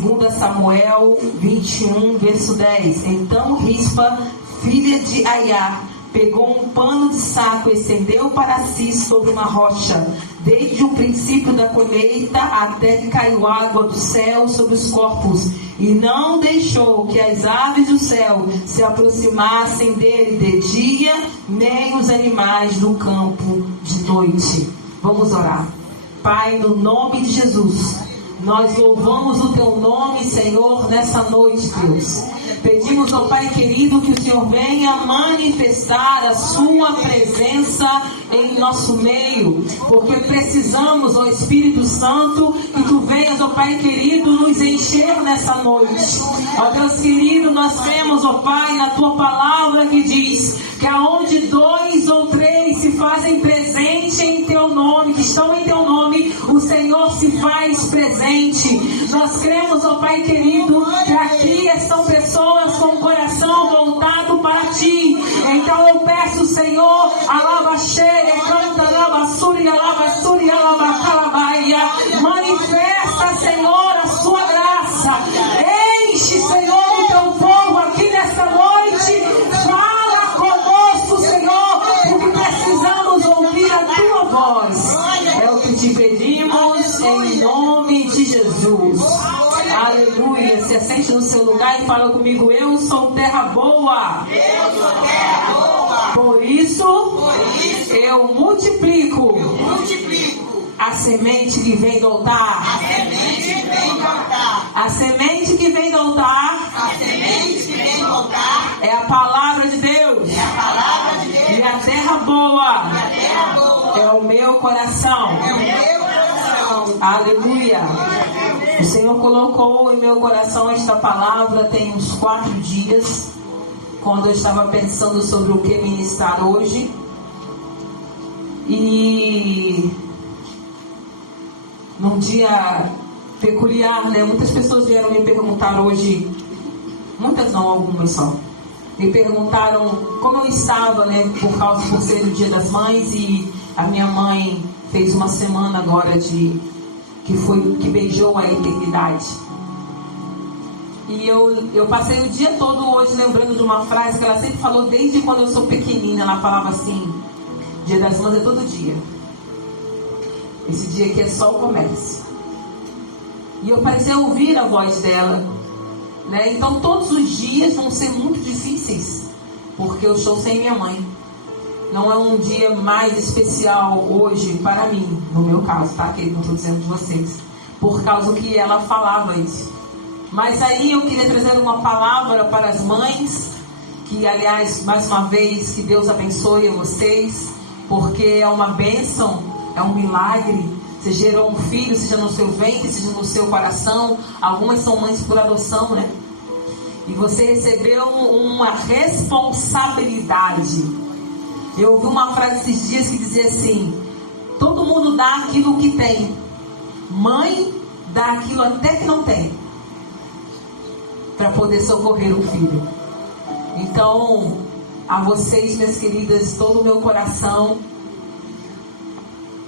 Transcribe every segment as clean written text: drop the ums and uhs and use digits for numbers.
2 Samuel 21, verso 10. Então Rispa, filha de Aiá, pegou um pano de saco e estendeu para si sobre uma rocha, desde o princípio da colheita até que caiu água do céu sobre os corpos, e não deixou que as aves do céu se aproximassem dele de dia, nem os animais do campo de noite. Vamos orar. Pai, no nome de Jesus, nós louvamos o Teu nome, Senhor, nessa noite, Deus. Pedimos, ó Pai querido, que o Senhor venha manifestar a Sua presença em nosso meio, porque precisamos, ó Espírito Santo, que Tu venhas, ó Pai querido, nos encher nessa noite. Ó Deus querido, nós temos, ó Pai, na Tua palavra que diz que aonde 2 ou 3 se fazem presente em Teu nome, que estão em Teu nome, o Senhor se faz presente. Nós cremos, ó Pai querido, que aqui estão pessoas com o coração voltado para Ti. Então eu peço, Senhor, alabaxeia, canta, alabassuri, alabassuri, alabacalabaia. Manifesta, Senhor, a Sua graça. Enche, Senhor, o Teu povo aqui nessa noite. Fala conosco, Senhor, porque precisamos ouvir a Tua voz. É o que Te pedimos em nome de Jesus. Aleluia. Se assente no seu lugar e fala comigo: eu sou terra boa. Eu sou terra boa. Por isso eu multiplico a semente que vem do altar. A semente que vem do altar. A semente que vem do altar. A semente que vem do altar. É a palavra de Deus. É a palavra de Deus. E a terra boa. A terra boa. É o meu coração. É o meu coração. Aleluia. O Senhor colocou em meu coração esta palavra tem uns 4 dias, quando eu estava pensando sobre o que ministrar hoje. E num dia peculiar, né? Muitas pessoas vieram me perguntar hoje, muitas não, algumas só. Me perguntaram como eu estava, né? Por ser o Dia das Mães, e a minha mãe fez uma semana agora que beijou a eternidade. E eu passei o dia todo hoje lembrando de uma frase que ela sempre falou desde quando eu sou pequenina. Ela falava assim: Dia das Mães é todo dia. Esse dia aqui é só o comércio. E eu passei a ouvir a voz dela, né? Então todos os dias vão ser muito difíceis, porque eu estou sem minha mãe. Não é um dia mais especial hoje para mim, no meu caso, tá? Que não estou dizendo de vocês, por causa que ela falava isso. Mas aí eu queria trazer uma palavra para as mães, que aliás, mais uma vez, que Deus abençoe a vocês, porque é uma bênção, é um milagre. Você gerou um filho, seja no seu ventre, seja no seu coração. Algumas são mães por adoção, né? E você recebeu uma responsabilidade. Eu ouvi uma frase esses dias que dizia assim: todo mundo dá aquilo que tem, mãe dá aquilo até que não tem, para poder socorrer o filho. Então, a vocês, minhas queridas, todo o meu coração,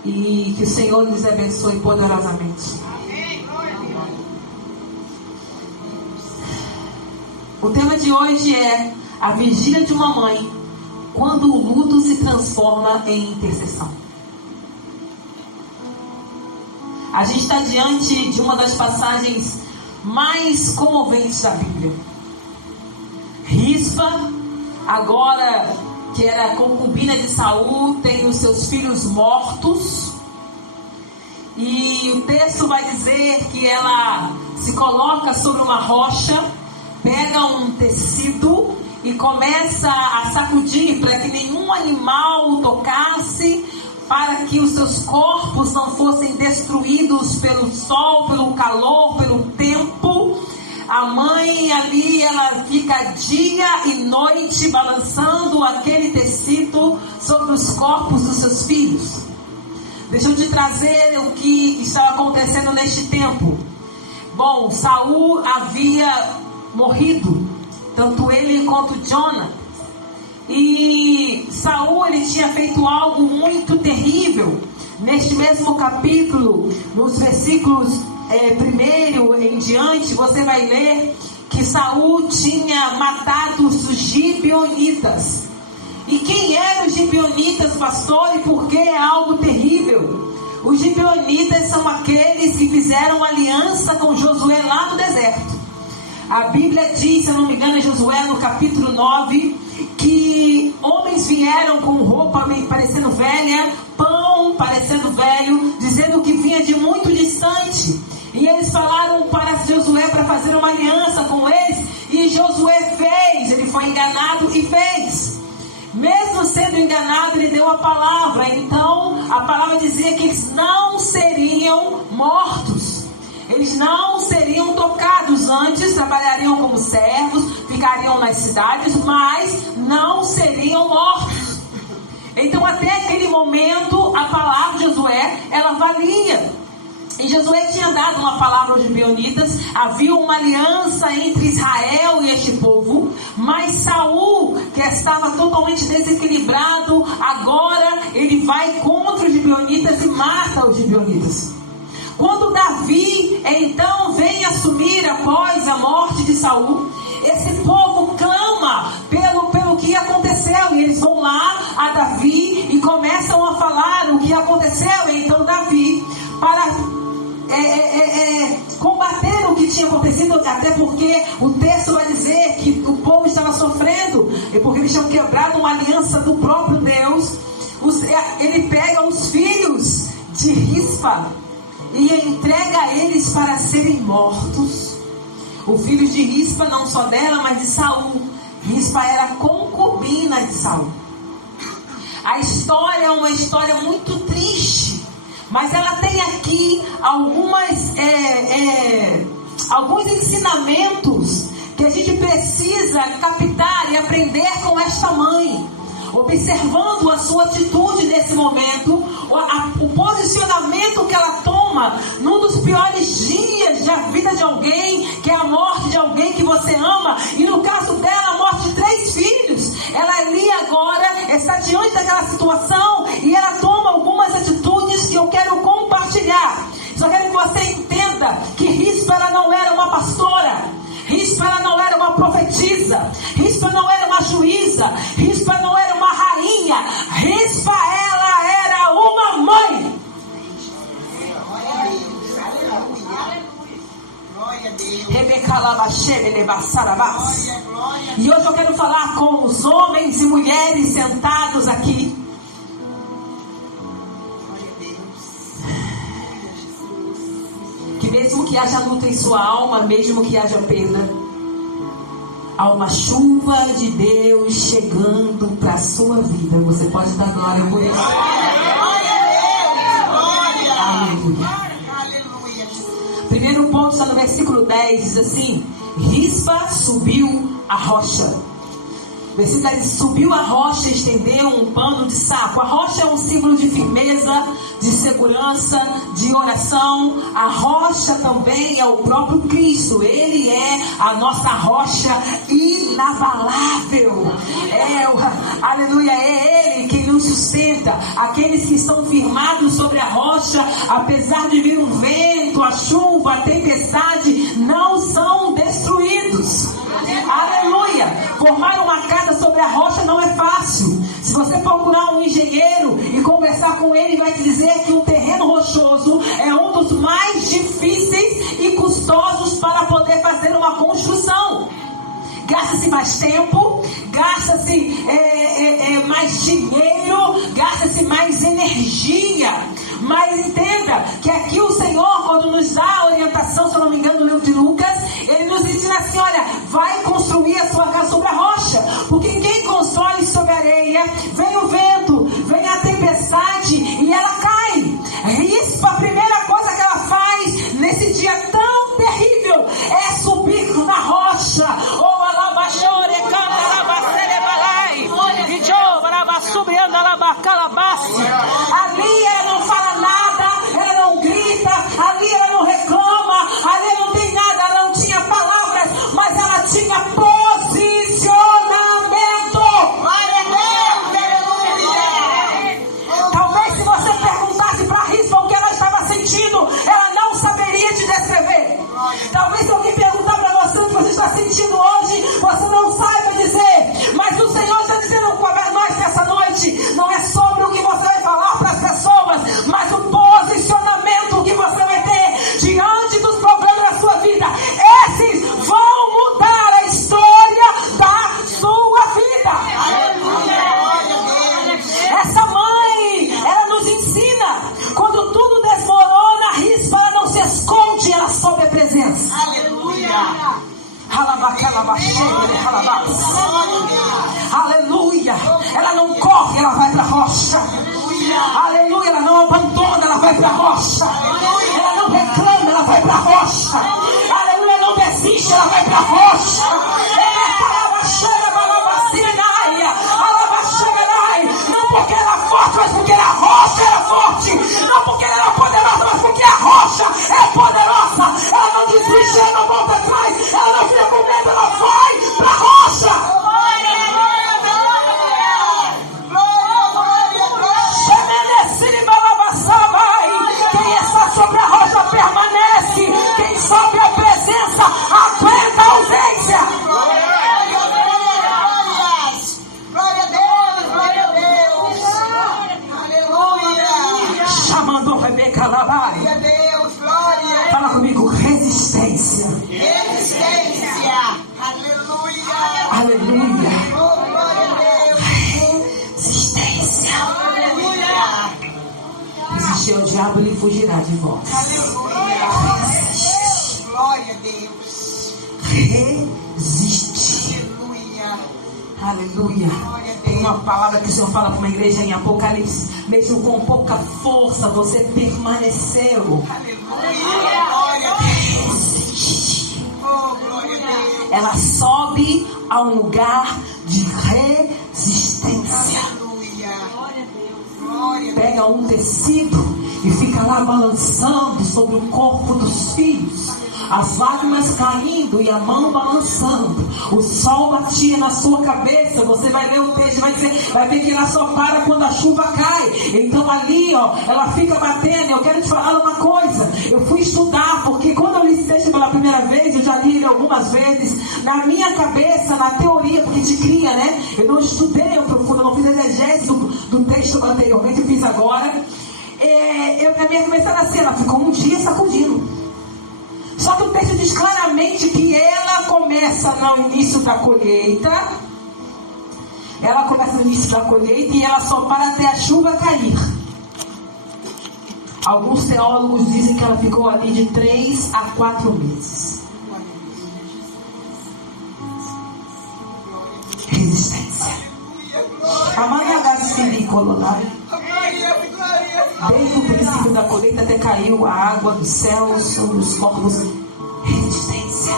e que o Senhor nos abençoe poderosamente. O tema de hoje é a vigília de uma mãe, quando o luto se transforma em intercessão. A gente está diante de uma das passagens mais comoventes da Bíblia. Rispa, agora que era concubina de Saul, tem os seus filhos mortos. E o texto vai dizer que ela se coloca sobre uma rocha, pega um tecido e começa a sacudir para que nenhum animal o tocasse, para que os seus corpos não fossem destruídos pelo sol, pelo calor, pelo tempo. A mãe ali, ela fica dia e noite balançando aquele tecido sobre os corpos dos seus filhos. Deixa eu te trazer o que estava acontecendo neste tempo. Bom, Saul havia morrido, tanto ele quanto Jonas. E Saul, ele tinha feito algo muito terrível. Neste mesmo capítulo, nos versículos 1 em diante, você vai ler que Saul tinha matado os gibeonitas. E quem eram os gibeonitas, pastor? E por que é algo terrível? Os gibeonitas são aqueles que fizeram aliança com Josué lá no deserto. A Bíblia diz, se eu não me engano, em Josué no capítulo 9, que homens vieram com roupa parecendo velha, pão parecendo velho, dizendo que vinha de muito distante. E eles falaram para Josué para fazer uma aliança com eles. E Josué fez, ele foi enganado e fez. Mesmo sendo enganado, ele deu a palavra. Então, a palavra dizia que eles não seriam mortos. Eles não seriam tocados. Antes, trabalhariam como servos, ficariam nas cidades, mas não seriam mortos. Então, até aquele momento, a palavra de Josué, ela valia. E Josué tinha dado uma palavra aos gibeonitas. Havia uma aliança entre Israel e este povo. Mas Saul, que estava totalmente desequilibrado, agora ele vai contra os gibeonitas e mata os gibeonitas. Quando Davi então vem assumir após a morte de Saul, esse povo clama pelo que aconteceu. E eles vão lá a Davi e começam a falar o que aconteceu. Então Davi, para combater o que tinha acontecido, até porque o texto vai dizer que o povo estava sofrendo, e porque eles tinham quebrado uma aliança do próprio Deus, ele pega os filhos de Rispa e entrega eles para serem mortos. Os filhos de Rispa, não só dela, mas de Saul. Rispa era concubina de Saul. A história é uma história muito triste, mas ela tem aqui alguns ensinamentos que a gente precisa captar e aprender com esta mãe. Observando a sua atitude nesse momento, o posicionamento que ela toma num dos piores dias da vida de alguém, que é a morte de alguém que você ama, e no caso dela, a morte de 3 filhos. Ela ali agora está diante daquela situação e ela toma algumas atitudes que eu quero compartilhar. Só quero que você entenda que Rispa, ela não era uma pastora. Rispa, ela não era uma profetisa. Rispa não era uma juíza. Rispa não era uma rainha. Rispa, ela era uma mãe. E hoje eu quero falar com os homens e mulheres sentados aqui. Que mesmo que haja luta em sua alma, mesmo que haja perda, há uma chuva de Deus chegando para a sua vida. Você pode dar glória por isso. Glória a Deus! Aleluia. Primeiro ponto está no versículo 10, diz assim: Rispa subiu a rocha. Versículo 10: subiu a rocha e estendeu um pano de saco. A rocha é um símbolo de firmeza, de segurança, de oração. A rocha também é o próprio Cristo. Ele é a nossa rocha inabalável. Aleluia, é Ele que nos sustenta. Aqueles que estão firmados sobre a rocha, apesar de vir um vento, a chuva, a tempestade, não são destruídos. Aleluia. Formar uma casa sobre a rocha não é fácil. Se você procurar um engenheiro e conversar com ele, vai te dizer que um terreno rochoso é um dos mais difíceis e custosos para poder fazer uma construção. Gasta-se mais tempo, gasta-se mais dinheiro, gasta-se mais energia. Mas entenda que aqui o Senhor, quando nos dá a orientação, se eu não me engano, no livro de Lucas, Ele nos ensina assim: olha, vai construir a sua casa sobre a rocha, porque quem constrói sobre a areia, vem o vento, vem a tempestade e ela cai. Rispa, a primeira coisa que ela faz nesse dia tão terrível é subir na rocha. Ou alabachore, canta, alabacere, balai, e jova, alabassubi, anda, alabacalabassi. Ali ela não fala nada, ela não grita, ali ela não reclama, ali não tem nada, ela não tinha palavras, mas ela tinha posicionamento. Glória a Deus! Aleluia! Talvez se você perguntasse para Rispa o que ela estava sentindo, alguém perguntar para você o que você está sentindo hoje, você não saiba dizer. Mas o Senhor está dizendo para nós nessa noite, não é sobre o que você vai falar para as pessoas, mas o posicionamento que você vai ter diante dos problemas da sua vida. Esses vão mudar a história da sua vida. Essa mãe, ela nos ensina, quando tudo desmorona, rispa, ela não se esconde, ela sobe a presença. Aleluia. Aleluia. Ela não corre, ela vai para a rocha. Aleluia. Ela não abandona, ela vai para a rocha. Ela não reclama, ela vai para a rocha. Aleluia. Não desiste, ela vai para a rocha. Não porque ela é forte, mas porque a rocha era forte. Não porque ela era poderosa, mas porque a rocha é poderosa. Ela não desiste, ela não volta atrás. Ela não fica com medo, ela vai para a rocha. Quem está sobre a rocha permanece. Quem sobe a presença aguenta a ausência. Glória a Deus, glória a Deus. Aleluia. Chamando Rebeca Labai. Glória a Deus, glória. Fala comigo, resistência. Resistência. Aleluia. Aleluia. Oh, glória a Deus. Resistência. Aleluia. Resistir ao diabo, ele fugirá de vós. Aleluia. Glória a Deus. Resistir. Aleluia. Aleluia. Tem uma palavra que o Senhor fala para uma igreja em Apocalipse. Mesmo com pouca força, você permaneceu. Aleluia. Glória a Deus. Resistir. Oh, glória a Deus. Ela sobe a um lugar de resistência. Aleluia. Glória a Deus. Glória a Deus. Pega um tecido e fica lá balançando sobre o corpo dos filhos. As lágrimas caindo e a mão balançando. O sol batia na sua cabeça. Você vai ler o texto, vai ver que ela só para quando a chuva cai. Então ali, ela fica batendo. Eu quero te falar uma coisa. Eu fui estudar, porque quando eu li esse texto pela primeira vez, eu já li ele algumas vezes. Na minha cabeça, na teoria, porque te cria, né? Eu não estudei profundo, eu não fiz exegese do texto anteriormente, eu fiz agora. Na minha cabeça era assim, ela ficou um dia sacudindo. Só que o texto diz claramente que ela começa no início da colheita. Ela começa no início da colheita e ela só para até a chuva cair. Alguns teólogos dizem que ela ficou ali de 3 a 4 meses. Resistência. Amanhã vai se colocar. Desde o princípio da colheita até caiu a água do céu sobre os corpos. Resistência.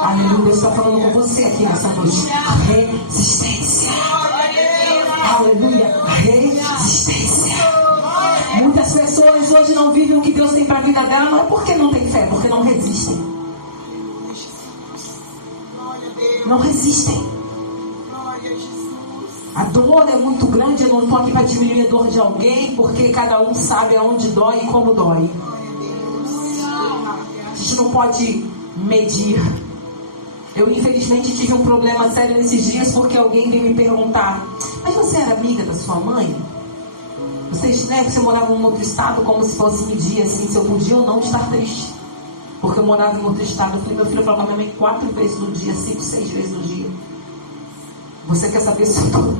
Aleluia. Deus está falando com você aqui nessa noite. Resistência. Aleluia. Resistência. Muitas pessoas hoje não vivem o que Deus tem para a vida dela, não é porque não tem fé, porque não resistem. Não resistem. A dor é muito grande. Eu não estou aqui para diminuir a dor de alguém, porque cada um sabe aonde dói e como dói. A gente não pode medir. Eu infelizmente tive um problema sério nesses dias, porque alguém veio me perguntar: mas você era amiga da sua mãe? Você morava em um outro estado, como se fosse medir assim, se eu podia ou não estar triste. Porque eu morava em outro estado. Eu falei, meu filho, falava com a minha mãe 4 vezes no dia, 5, 6 vezes no dia. Você quer saber se como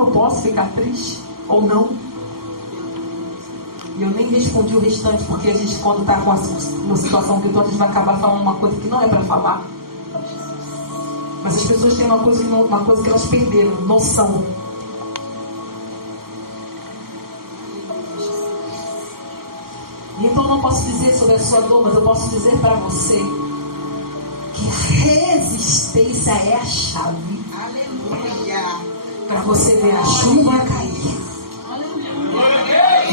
eu posso ficar triste ou não? E eu nem respondi o restante, porque a gente, quando está com uma situação que a gente vai acabar falando uma coisa que não é para falar. Mas as pessoas têm uma coisa que elas perderam, noção. Então eu não posso dizer sobre a sua dor, mas eu posso dizer para você que resistência é a chave. Aleluia. Para você ver a chuva cair.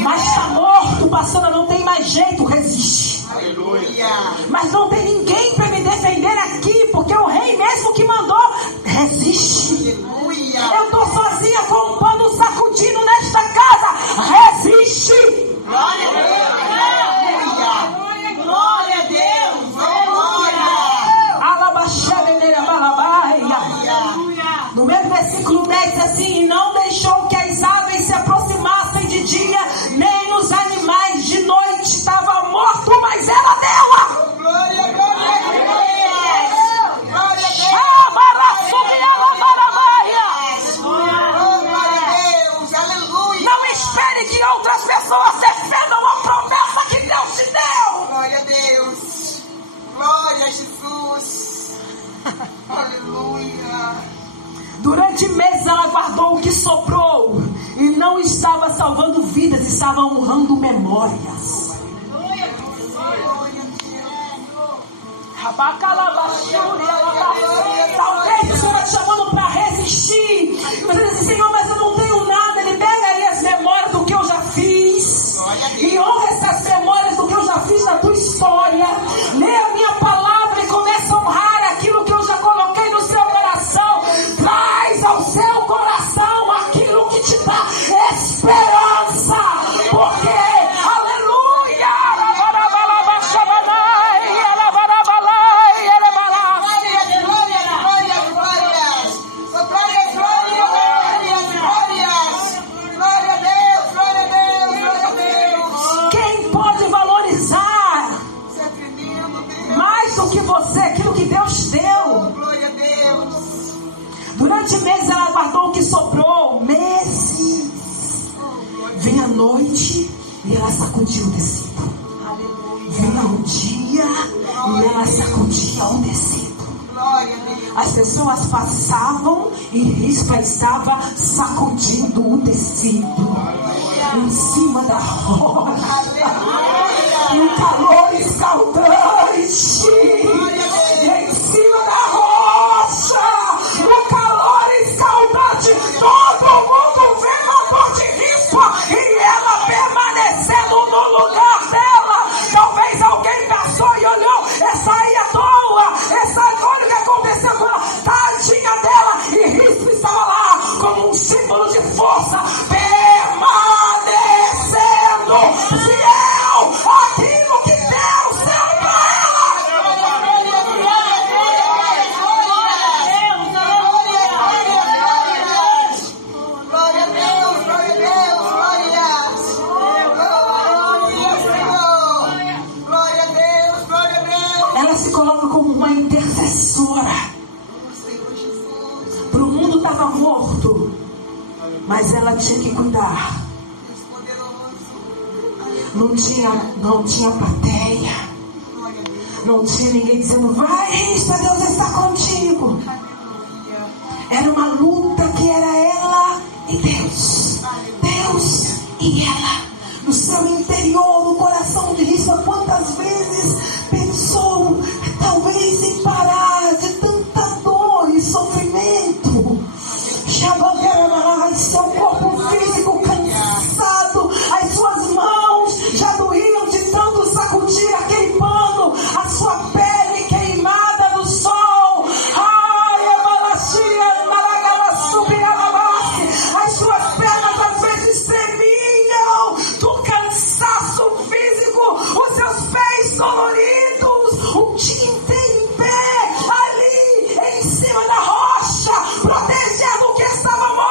Mas está morto, pastora, não tem mais jeito, resiste. Aleluia. Mas não tem ninguém para me defender aqui, porque o rei mesmo que mandou, resiste. Aleluia. Eu estou sozinha com um pano sacudindo nesta casa, resiste. Glória a Deus. Aleluia. Glória Aleluia. Durante meses ela guardou o que sobrou e não estava salvando vidas, estava honrando memórias. Talvez o Senhor está te chamando para resistir. Você diz assim: Senhor, mas eu não tenho nada. Ele pega aí as memórias do que eu já fiz e honra essas memórias do que eu já fiz na tua história. Lê a minha palavra e começa a honrar aquilo que eu já coloquei no seu coração. Traz ao seu coração aquilo que te dá esperança, porque aleluia. Quem pode valorizar mais do que você aquilo que Deus deu? Durante meses ela guardou o que sobrou. Meses. Vem a noite e ela sacudiu o tecido. Vinha um dia e ela sacudia o tecido. As pessoas passavam e Rispa estava sacudindo o tecido em cima da rocha. Um calor escaldante em cima da rocha. Um calor escaldante. Todo mundo vendo a dor de Rispa e ela permanecendo no lugar dela. Talvez alguém passou e olhou: essa aí é toa, olha o que aconteceu com ela, tadinha dela. E Rispa estava lá como um símbolo de força, permanecendo fiel àquilo que Deus deu para ela. Glória a Deus, glória a Deus, glória a Deus, glória a Deus. Ela se coloca como uma intercessora. Para o mundo estava morto, mas ela tinha que cuidar. Não tinha plateia, não tinha ninguém dizendo: vai, Rispa, Deus está contigo. Era uma luta que era ela e Deus, Deus e ela. No seu interior, no coração de Rispa, quantas vezes pensou talvez em parar de tanta dor e sofrimento? Seu corpo físico cansado, as suas mãos já doíam de tanto sacudir aquele pano, a sua pele queimada no sol. As suas pernas às vezes tremiam do cansaço físico, os seus pés doloridos, o dia inteiro em pé, ali em cima da rocha, protegendo o que estava morto.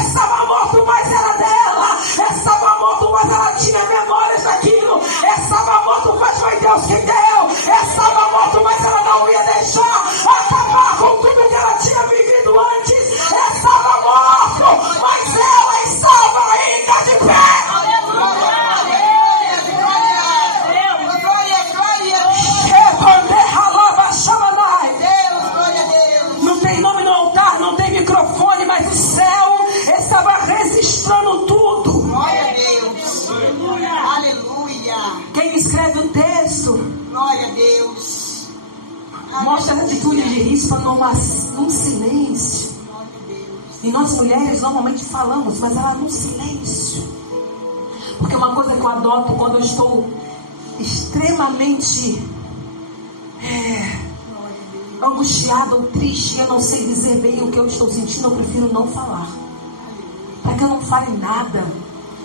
Estava morto, mas era dela. Estava morto, mas ela tinha memórias daquilo. Estava morto, mas foi Deus quem deu. Estava morto, mas ela não ia deixar acabar com tudo que ela tinha vivido antes. Estava morto, mas ela estava ainda de pé. Não tem nome no altar, não tem microfone, mas o céu estava registrando tudo. Glória a Deus. Aleluia. Quem escreve o texto Glória a Deus. mostra a atitude de Rispa num silêncio. E nós mulheres normalmente falamos, mas ela num silêncio. Porque uma coisa que eu adoto quando eu estou extremamente angustiada ou triste, eu não sei dizer bem o que eu estou sentindo, eu prefiro não falar, para que eu não fale nada.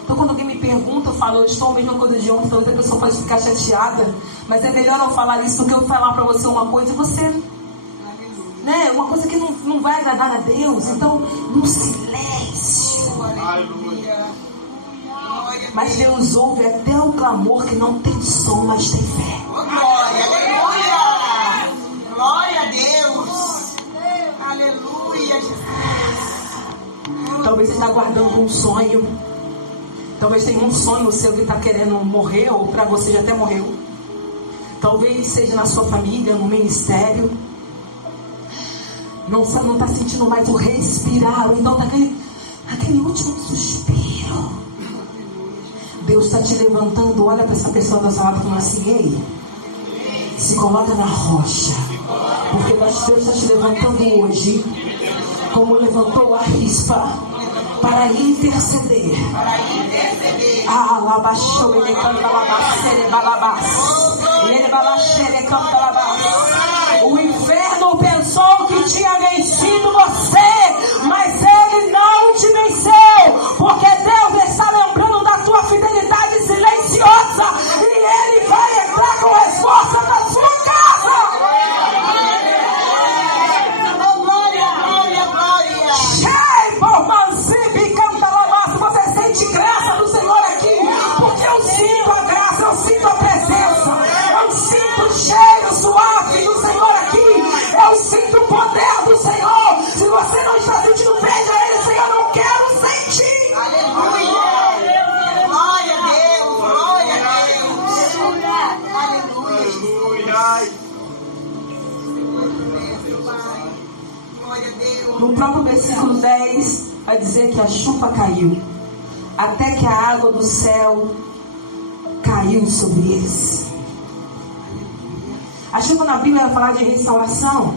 Então quando alguém me pergunta, eu falo: eu estou a mesma coisa de ontem. Talvez a pessoa pode ficar chateada, mas é melhor eu falar isso do que eu falar para você uma coisa e você, né, uma coisa que não vai agradar a Deus. Então, no silêncio. Aleluia. Mas Deus ouve até o clamor que não tem som, mas tem fé. Glória, aleluia. Glória a Deus. Aleluia, Jesus. Talvez você está guardando um sonho. Talvez tenha um sonho seu que está querendo morrer, ou para você já até morreu. Talvez seja na sua família, no ministério. não está sentindo mais o respirar, ou então aquele último suspiro. Deus está te levantando. Olha para essa pessoa do seu lado e fala assim: ei, se coloca na rocha, porque Deus está te levantando hoje, como levantou a rispa, para interceder. O inferno pensou que tinha vencido você, mas ele não te venceu, porque Deus está lembrando da tua fidelidade silenciosa, e ele vai entrar com resposta na sua casa. Você sente graça do Senhor aqui, porque eu sinto a graça, eu sinto a presença, eu sinto o cheiro suave do Senhor aqui, eu sinto o poder do Senhor. Se você não está sentindo, pede a Ele: Senhor, eu quero sentir. Aleluia. Glória a Deus. Glória a Deus. Aleluia. Glória a Deus. No próprio versículo 10 vai dizer que a chuva caiu, até que a água do céu caiu sobre eles. A chuva na Bíblia vai falar de restauração,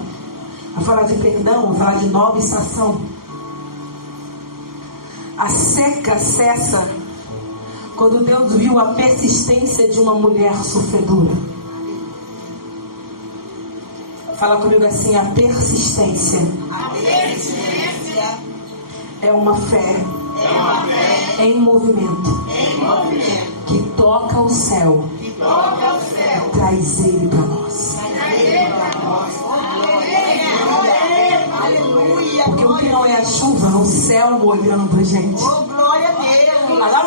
vai falar de perdão, vai falar de nova estação. A seca cessa quando Deus viu a persistência de uma mulher sofredora. Fala comigo assim: a persistência é uma fé em movimento que toca o céu e traz ele para nós. Porque o que não é a chuva, é o céu molhando a gente. Oh, glória a Deus. Glória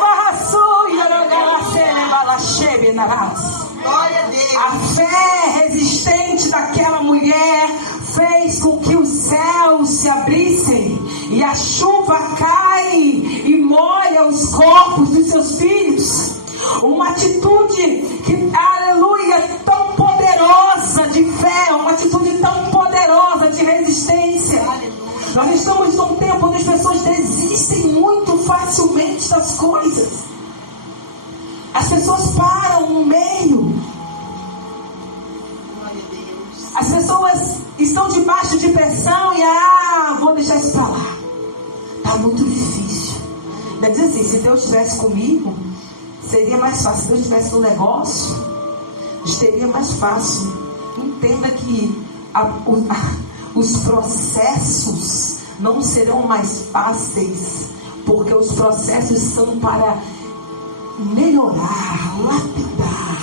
a Deus. A fé resistente daquela mulher fez com que os céus se abrissem e a chuva cai e molha os corpos dos seus filhos. Uma atitude que, aleluia, tão poderosa de fé, uma atitude tão poderosa de resistência. Nós estamos num tempo onde as pessoas desistem muito facilmente das coisas. As pessoas param no meio. As pessoas estão debaixo de pressão e vou deixar isso para lá. Está muito difícil. Mas diz assim: se Deus estivesse comigo, seria mais fácil. Se Deus estivesse no negócio, seria mais fácil. Entenda que os processos não serão mais fáceis, porque os processos são para melhorar, lapidar,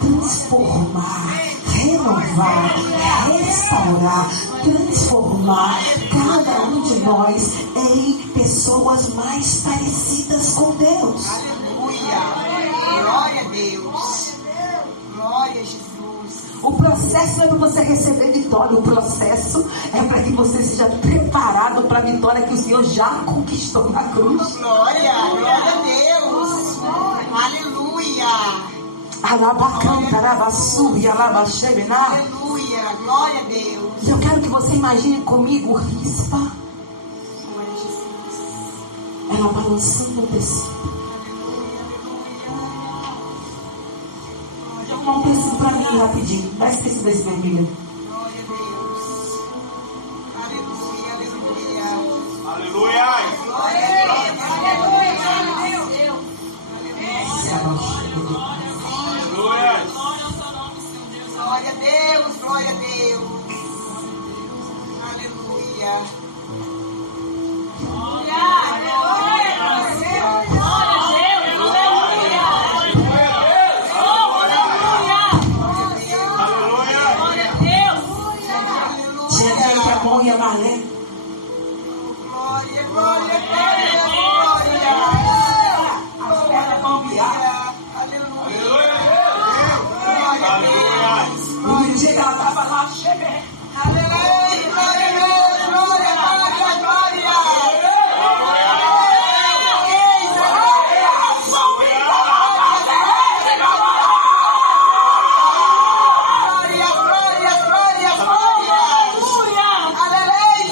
transformar, renovar, restaurar, transformar cada um de nós em pessoas mais parecidas com Deus. Aleluia. Glória a Deus. Glória a Jesus. O processo não é para você receber vitória, o processo é para que você seja preparado para a vitória que o Senhor já conquistou na cruz. Glória a Deus. Aleluia. Aleluia. Glória a Deus. E eu quero que você imagine comigo rispa, ela balançando o tecido. Arruma um tecido para mim rapidinho. Dá esse tecido desse vermelho. Glória a Deus. Aleluia. Aleluia. Aleluia. Glória a Deus. Aleluia. Glória a Deus. Glória a Deus. Aleluia. E a Marlene. Glória, glória, glória, glória. As pernas vão virar. Aleluia. Glória a Deus. No dia que ela estava lá, cheguei. Aleluia, glória a Deus. Glória, glória, glória. Glória, glória, glória, glória. Aleluia.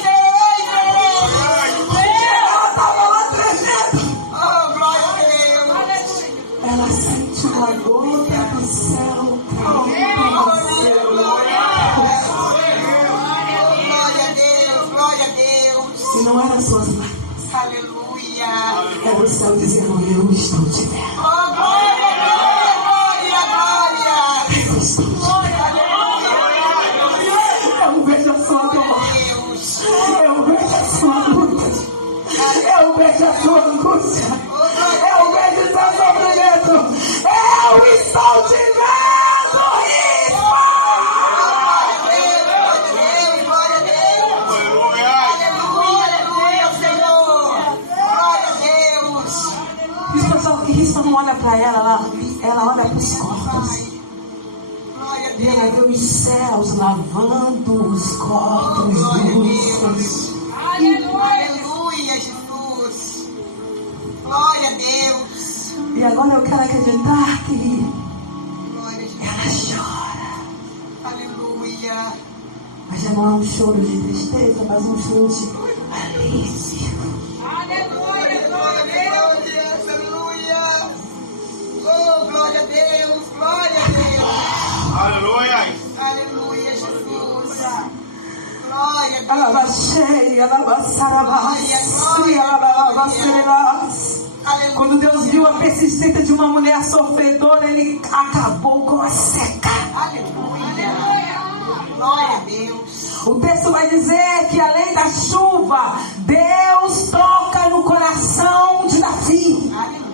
estão dizendo: eu estou te vendo. Glória, glória, glória. Eu estou te vendo. Eu vejo a sua dor. Eu vejo a sua luta. Eu vejo a sua angústia. Eu vejo o seu sofrimento. Eu estou te vendo, Rispa! Glória a Deus. Aleluia, Senhor. Glória a Deus. Rispa não olha para ela olha para os corpos. Glória a E ela Deus. vê os céus lavando os corpos dos. Aleluia, Jesus. Glória a Deus. E agora eu quero acreditar que Glória a ela Jesus. chora. Aleluia. Mas já não é um choro de tristeza, mas um choro de alívio. Glória, glória a Deus. Aleluia. Oh, glória a Deus. Glória a Deus. Aleluia. Aleluia, Jesus. Glória a Deus. Alabaxei, alabaçarabás, alabaçarabás. Quando Deus viu a persistência de uma mulher sofredora, Ele acabou com a seca. Aleluia. Glória a Deus. O texto vai dizer que além da chuva, Deus toca no coração de Davi. Aleluia.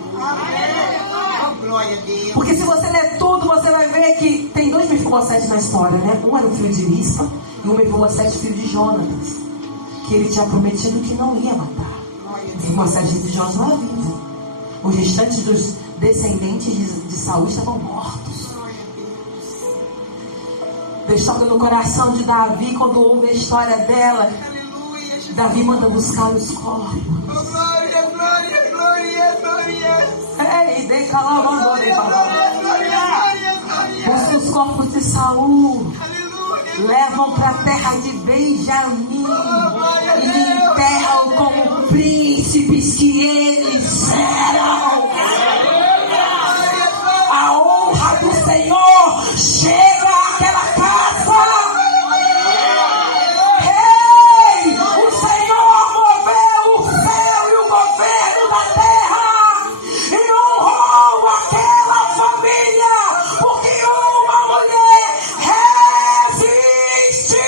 Oh, glória a Deus. Porque se você ler tudo, você vai ver que tem dois Mefibosete na história, né? Um era o filho de Rispa e um Mefibosete, filho de Jonatas, que ele tinha prometido que não ia matar. Mefibosete, filho de Jonatas, não é vivo. Os restantes dos descendentes de Saul estavam mortos. Deus toca no coração de Davi quando ouve a história dela. Aleluia, Jesus. Davi manda buscar os corpos. Oh, glória, glória, glória, glória. Ei, decalabandone, Glória, glória. busca os corpos de Saul. Aleluia. Levam para a terra de Benjamim e enterram como príncipes que eles eram. A honra do Senhor chega àquela casa. Ei, o Senhor moveu o céu e o governo da terra e honrou aquela família, porque uma mulher resistiu.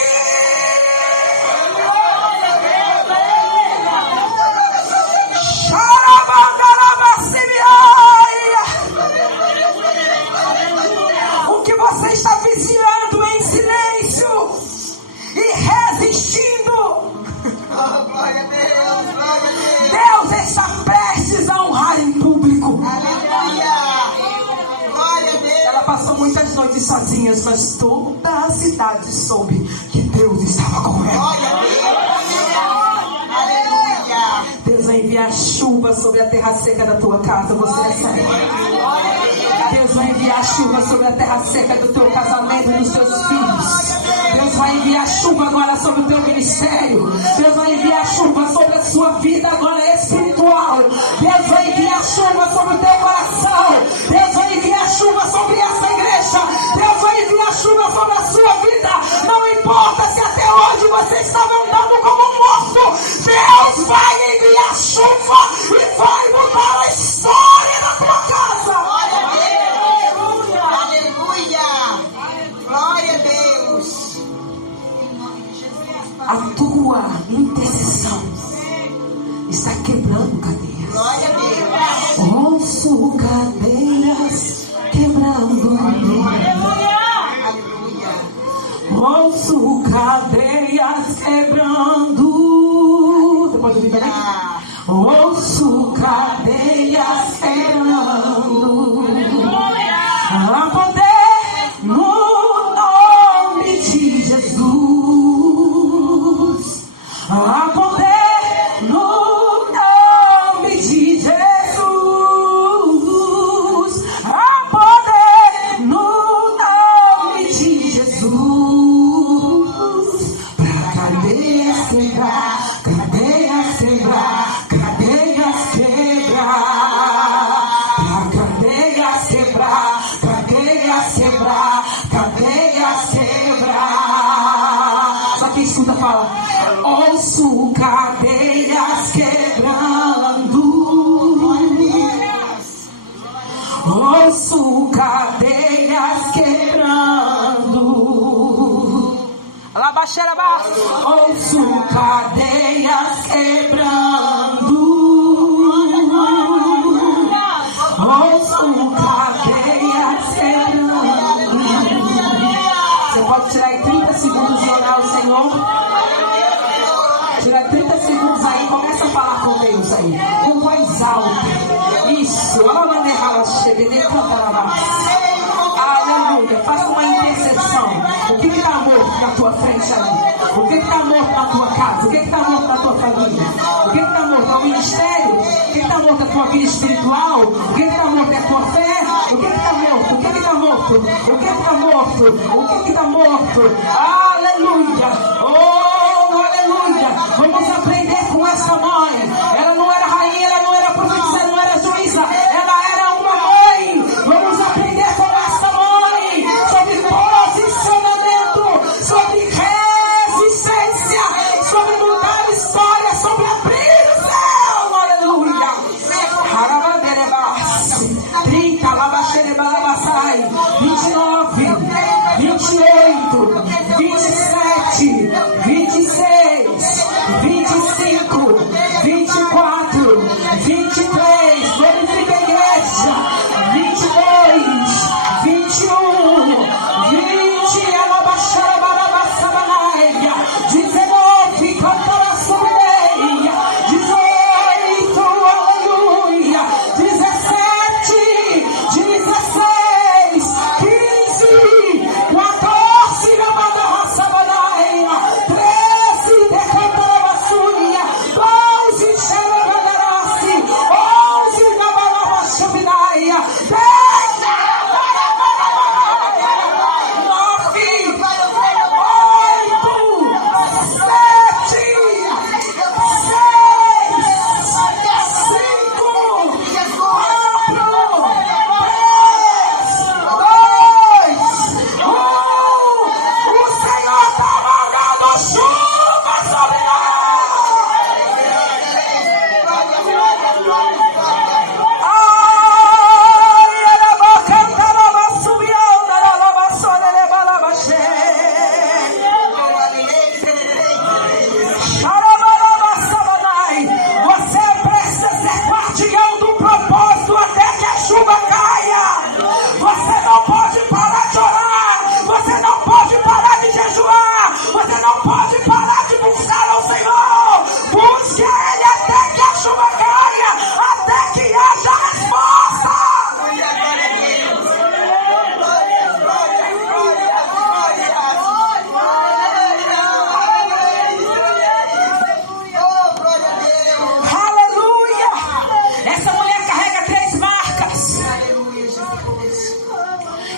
O que você está vigiando em silêncio e resistindo, Oh, glória a Deus, glória a Deus. Deus está prestes a honrar em público. Aleluia. Glória a Deus. Ela passou muitas noites sozinhas, mas toda a cidade soube que Deus estava com ela. Glória a Deus. Aleluia. Deus vai enviar chuva sobre a terra seca da tua casa. Você recebe. Deus vai enviar chuva sobre a terra seca do teu casamento e dos teus filhos. Deus vai enviar chuva agora sobre o teu ministério. Deus vai enviar chuva sobre a sua vida agora espiritual. Deus vai enviar chuva sobre o teu coração. Deus vai enviar chuva sobre essa igreja. Deus vai enviar chuva sobre a sua vida. Não importa se até hoje você estava andando como um morto. Deus vai enviar chuva e vai mudar a história da tua casa. Glória a Deus. Aleluia. Glória a Deus. Em nome de Jesus. A tua intercessão está quebrando cadeias. Glória a Deus. Ouço cadeias quebrando. Aleluia. Ouço cadeias quebrando. Você pode ouvir bem? Ouço cadeias quebrando. Há poder no nome de Jesus. Há poder no nome de Jesus. Há poder no nome de Jesus. Pra cadeias quebrar, cadeias quebrar, cadeias quebrar. Pra cadeias quebrar, cadeias quebrar, cadeias quebrar. Só que escuta, fala. Ouço cadeias quebrando. ouço cadeias quebrando. Ouço cadeias quebrando. Ouço cadeias quebrando. Você pode tirar aí 30 segundos e orar ao Senhor? Tira 30 segundos aí, começa a falar com Deus aí, com voz alta. Isso, aleluia. Faça uma intercessão. O que está morto na tua frente aí? O que está morto na tua casa? O que está morto na tua família? O que está morto no ministério? O que está morto na tua vida espiritual? O que está morto na tua fé? O que está morto? O que está morto? O que está morto? O que está morto? Aleluia. Oh, aleluia. Vamos aprender com essa mãe. Ela não era rainha, ela não era profetisa, ela não era juíza. Ela era uma mãe. Vamos aprender com essa mãe sobre posicionamento, sobre resistência, sobre mudar a história, sobre abrir o céu. Aleluia. 30, 29, 28, 27, 26, 25, 24, 23, glorifica a igreja, 22, 21, 20, alabaxara, barabassamanaia, 19, cantará sumeia, 18, aleluia, 17, 16, 15, 14, alabassabanaia, 13, decantara bassuia, 12, xerabadarasi, 11, nabalabashabinaia, 10, 9, 8, 7, 6, 5, 4, 3, 2, 1. O Senhor está mandando chuva sobre nós. Ai, era boca, antarava, subiu, naralava, sonerebalava, Xarabalabassabanai. Você precisa ser guardião do propósito até que a chuva caia. Você não pode parar de orar. Você não pode parar de jejuar. Você não pode parar de buscar ao Senhor. Busque a Ele até que a chuva caia, até que haja resposta. Aleluia! Essa mulher carrega 3 marcas.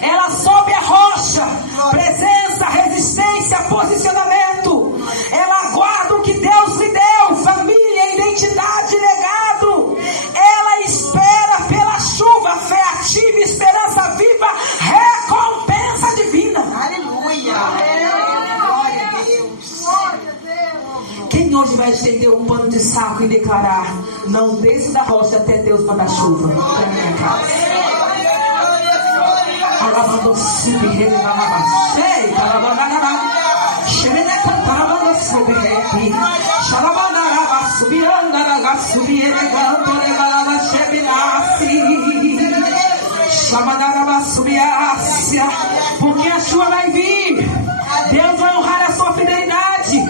Ela sobe a rocha, presença, resistência, posicionamento. Ela guarda o que Deus lhe deu, família, identidade, legado. Ela espera pela chuva, fé ativa, esperança viva, recompensa divina. Aleluia. Glória a Deus. Quem hoje vai estender um pano de saco e declarar: não desço da rocha até Deus mandar chuva para minha casa? Alabando subi, rebalava, sei, alabando, xerene cantava, subi, xalabanarava, subi, andarava, subi, elegando, rebalava, xebinassi, xamanarava, subi, ásia, porque a chuva vai vir. Deus vai honrar a sua fidelidade.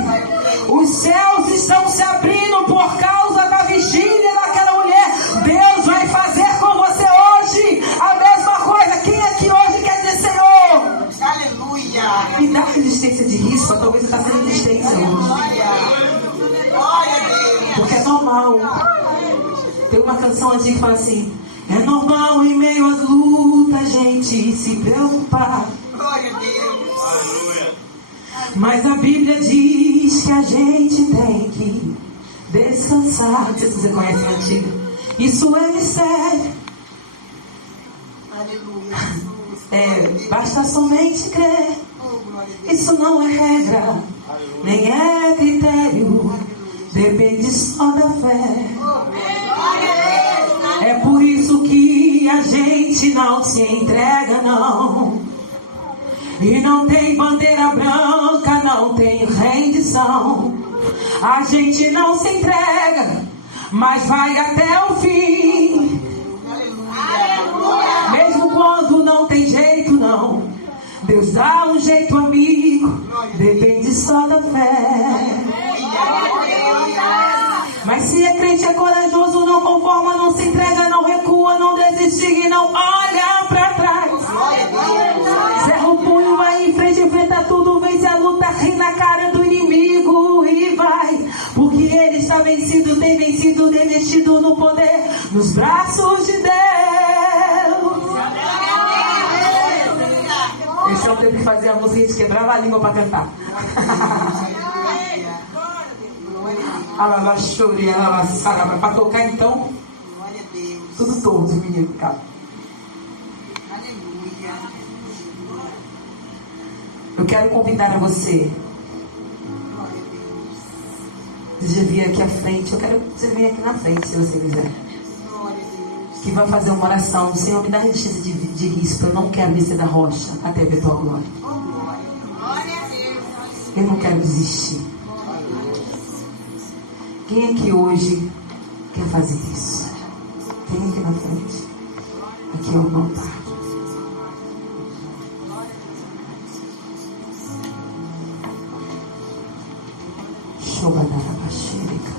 Os céus estão se abrindo por causa da vigília daquela mulher. Deus vai fazer com você hoje a mesma coisa. Quem aqui hoje quer dizer: Senhor, Aleluia. me dá resistência de risco? Talvez você está sem resistência hoje. Glória a Deus. Porque é normal. Tem uma canção assim que fala assim: é normal em meio às lutas a gente se preocupar. Glória a Deus. Mas a Bíblia diz que a gente tem que descansar. Não sei se você conhece a antiga. Isso é mistério. Aleluia. Basta somente crer. Isso não é regra, nem é critério. Depende só da fé. É por isso que a gente gente não se entrega, não. E não tem bandeira branca, não tem rendição. A gente não se entrega, mas vai até o fim. Mesmo quando não tem jeito, não. Deus dá um jeito, amigo. Depende só da fé. Mas se é crente, é corajoso, não conforma, não se entrega, não recua, não desiste e não olha pra trás. Cerra o punho, vai em frente, enfrenta tudo, vence a luta, ri na cara do inimigo e vai. Porque ele está vencido, tem vencido, revestido no poder, nos braços de Deus. Esse é o tempo que fazia a música, a gente quebrava a língua para cantar. Para tocar então, tudo todo, menino, cara. Eu quero convidar a você de vir aqui à frente. Eu quero que você venha aqui na frente, se você quiser. Que vai fazer uma oração. Senhor, me dá resistência de risco. Eu não quero descer da rocha até ver tua glória. Eu não quero desistir. Quem aqui hoje quer fazer isso? Vem aqui na frente. Aqui é o altar. Shobadarabaxerica.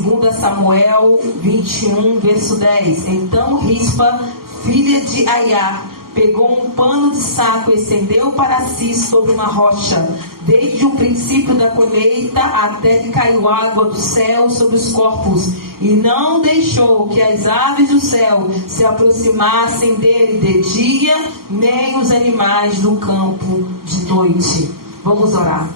2 Samuel 21, verso 10. Então Rispa, filha de Aiá, pegou um pano de saco e estendeu para si sobre uma rocha, desde o princípio da colheita até que caiu água do céu sobre os corpos, e não deixou que as aves do céu se aproximassem dele de dia, nem os animais do campo de noite. Vamos orar.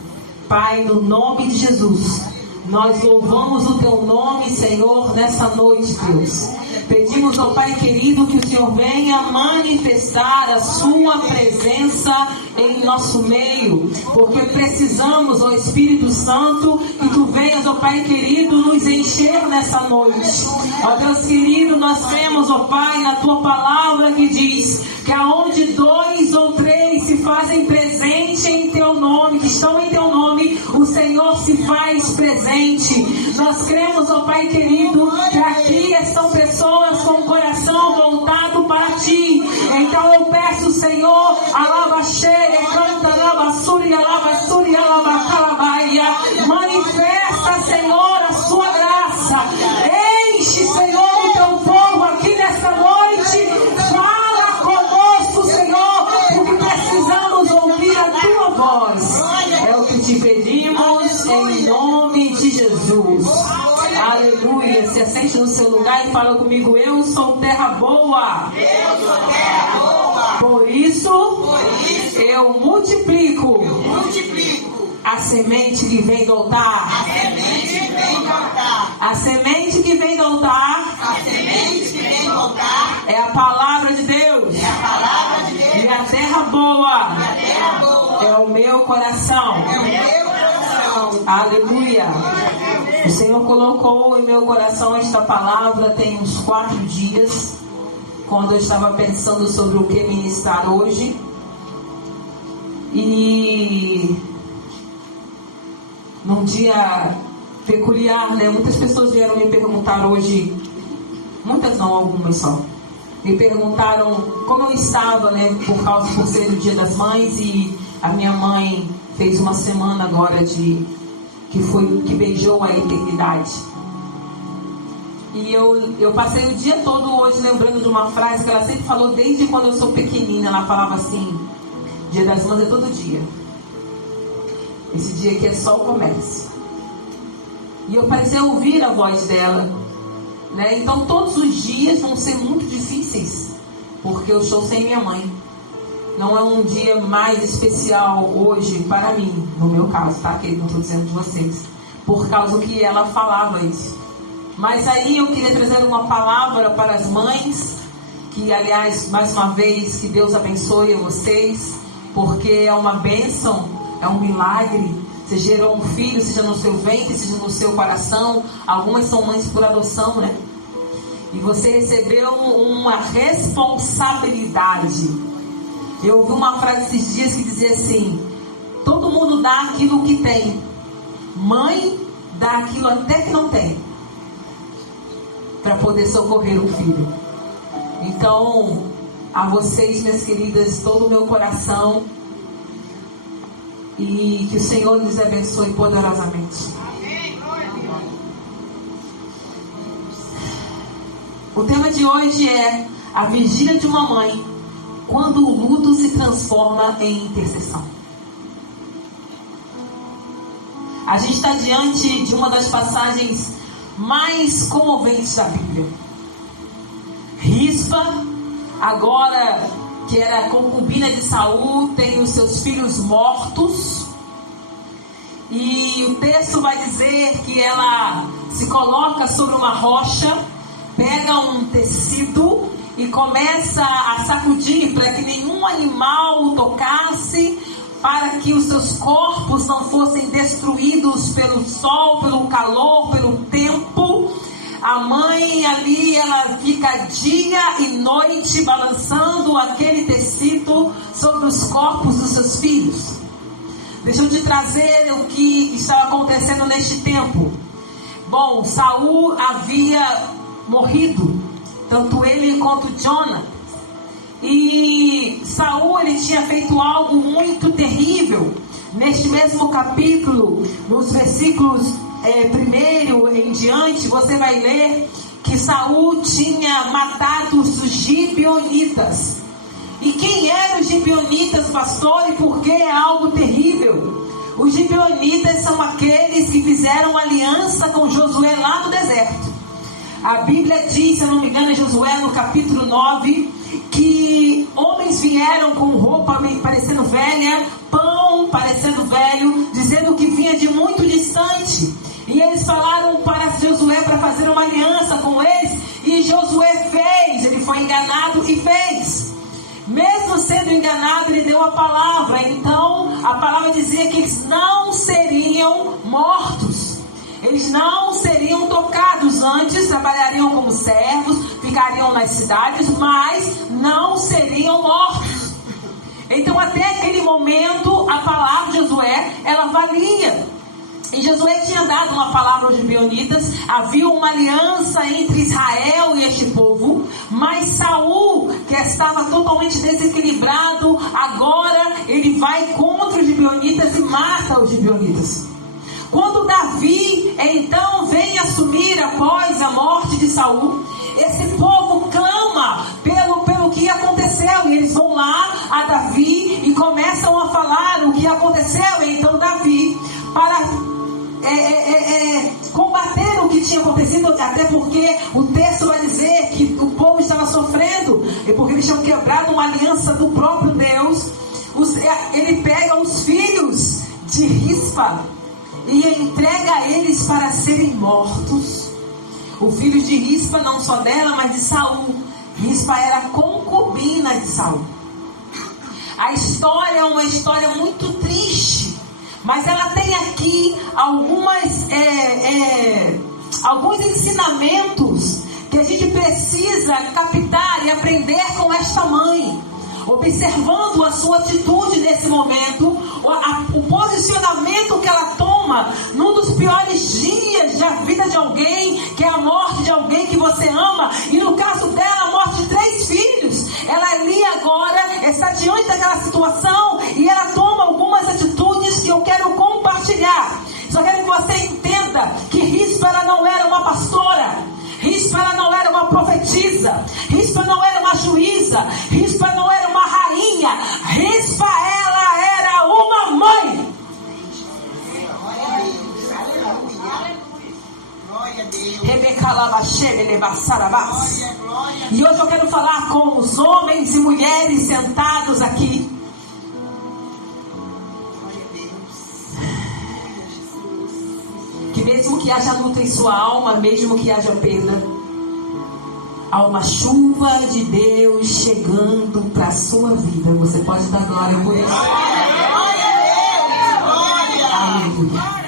Pai, no nome de Jesus, nós louvamos o teu nome, Senhor, nessa noite, Deus. Pedimos ao Pai querido que o Senhor venha manifestar a sua presença em nosso meio, porque precisamos, ó Espírito Santo, que tu venhas, ó Pai querido, nos encher nessa noite. Ó Deus querido, nós temos, ó Pai, na tua palavra que diz que aonde 2 ou 3 se fazem presente em teu nome, que estão em teu nome, o Senhor se faz presente. Nós cremos, ó Pai querido, que aqui estão pessoas com o coração voltado para ti. Então eu peço, Senhor, manifesta, Senhor, a sua graça. Enche, Senhor, o teu povo aqui nesta noite. Fala conosco, Senhor, porque precisamos ouvir a tua voz. É o que te pedimos em nome de Jesus. Aleluia. Se assente no seu lugar e fala comigo: eu sou terra boa. Eu sou terra boa. Por isso eu multiplico a semente que vem do altar. A semente que vem do altar. A semente que vem do altar. A semente que vem do altar. É a palavra de Deus. É a palavra de Deus. E a terra boa. A terra boa. É o meu coração. É o meu coração. Aleluia. O Senhor colocou em meu coração esta palavra tem uns 4 dias, quando eu estava pensando sobre o que ministrar hoje. E num dia peculiar, né? Muitas pessoas vieram me perguntar hoje, muitas não, algumas só. Me perguntaram como eu estava, né? Por ser o Dia das Mães, e a minha mãe fez uma semana agora que beijou a eternidade. E eu passei o dia todo hoje lembrando de uma frase que ela sempre falou desde quando eu sou pequenina. Ela falava assim: Dia das Mães é todo dia. Esse dia aqui é só o comércio. E eu parecia ouvir a voz dela, né? Então todos os dias vão ser muito difíceis, porque eu estou sem minha mãe. Não é um dia mais especial hoje para mim, no meu caso, tá? Que não estou dizendo de vocês, por causa que ela falava isso. Mas aí eu queria trazer uma palavra para as mães, que aliás, mais uma vez, que Deus abençoe a vocês, porque é uma bênção, é um milagre. Você gerou um filho, seja no seu ventre, seja no seu coração. Algumas são mães por adoção, né? E você recebeu uma responsabilidade. Eu ouvi uma frase esses dias que dizia assim: todo mundo dá aquilo que tem, mãe dá aquilo até que não tem, para poder socorrer o filho. Então, a vocês, minhas queridas, todo o meu coração, e que o Senhor nos abençoe poderosamente. O tema de hoje é a vigília de uma mãe, quando o luto se transforma em intercessão. A gente está diante de uma das passagens mais comoventes da Bíblia. Rispa, agora que era concubina de Saul, tem os seus filhos mortos. E o texto vai dizer que ela se coloca sobre uma rocha, pega um tecido e começa a sacudir para que nenhum animal o tocasse, para que os seus corpos não fossem destruídos pelo sol, pelo calor, pelo tempo. A mãe ali, ela fica dia e noite balançando aquele tecido sobre os corpos dos seus filhos. Deixa eu te trazer o que estava acontecendo neste tempo. Bom, Saul havia morrido, tanto ele quanto Jonas. E Saul, ele tinha feito algo muito terrível. Neste mesmo capítulo, nos versículos 1 em diante, você vai ler que Saul tinha matado os gibeonitas. E quem eram os gibeonitas, pastor? E por que é algo terrível? Os gibeonitas são aqueles que fizeram aliança com Josué lá no deserto. A Bíblia diz, se eu não me engano, é Josué no capítulo 9, que homens vieram com roupa parecendo velha, pão parecendo velho, dizendo que vinha de muito distante. E eles falaram para Josué para fazer uma aliança com eles. E Josué fez, ele foi enganado e fez. Mesmo sendo enganado, ele deu a palavra. Então, a palavra dizia que eles não seriam mortos. Eles não seriam tocados. Antes, trabalhariam como servos, ficariam nas cidades, mas não seriam mortos. Então, até aquele momento, a palavra de Josué, ela valia. E Josué tinha dado uma palavra aos gibeonitas. Havia uma aliança entre Israel e este povo. Mas Saul, que estava totalmente desequilibrado, agora ele vai contra os gibeonitas e mata os gibeonitas. Quando Davi então vem assumir após a morte de Saul, esse povo clama pelo que aconteceu. E eles vão lá a Davi e começam a falar o que aconteceu. E então Davi, para combater o que tinha acontecido, até porque o texto vai dizer que o povo estava sofrendo, e porque eles tinham quebrado uma aliança do próprio Deus, ele pega os filhos de Rispa e entrega eles para serem mortos. Os filhos de Rispa, não só dela, mas de Saul. Rispa era concubina de Saul. A história é uma história muito triste, mas ela tem aqui alguns ensinamentos que a gente precisa captar e aprender com esta mãe. Observando a sua atitude nesse momento, o posicionamento que ela toma num dos piores dias da vida de alguém, que é a morte de alguém que você ama, e no caso dela, a morte de 3 filhos. Ela ali agora está diante daquela situação e ela toma algumas atitudes que eu quero compartilhar. Só quero que você entenda que Rispa ela não era uma pastora, Rispa ela não era uma profetisa, Rispa não era uma juíza, Rispa não era uma rainha, Rispa ela era uma mãe. E hoje eu quero falar com os homens e mulheres sentados aqui. Que mesmo que haja luta em sua alma, mesmo que haja perda, há uma chuva de Deus chegando para a sua vida. Você pode dar glória por isso. Aleluia.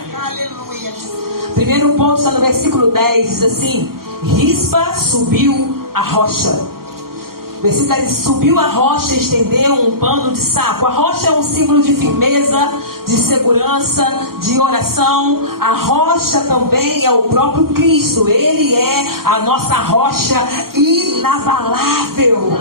Primeiro ponto está no versículo 10, diz assim: Rispa subiu a rocha. Versículo 10: subiu a rocha e estendeu um pano de saco. A rocha é um símbolo de firmeza, de segurança, de oração. A rocha também é o próprio Cristo. Ele é a nossa rocha inabalável.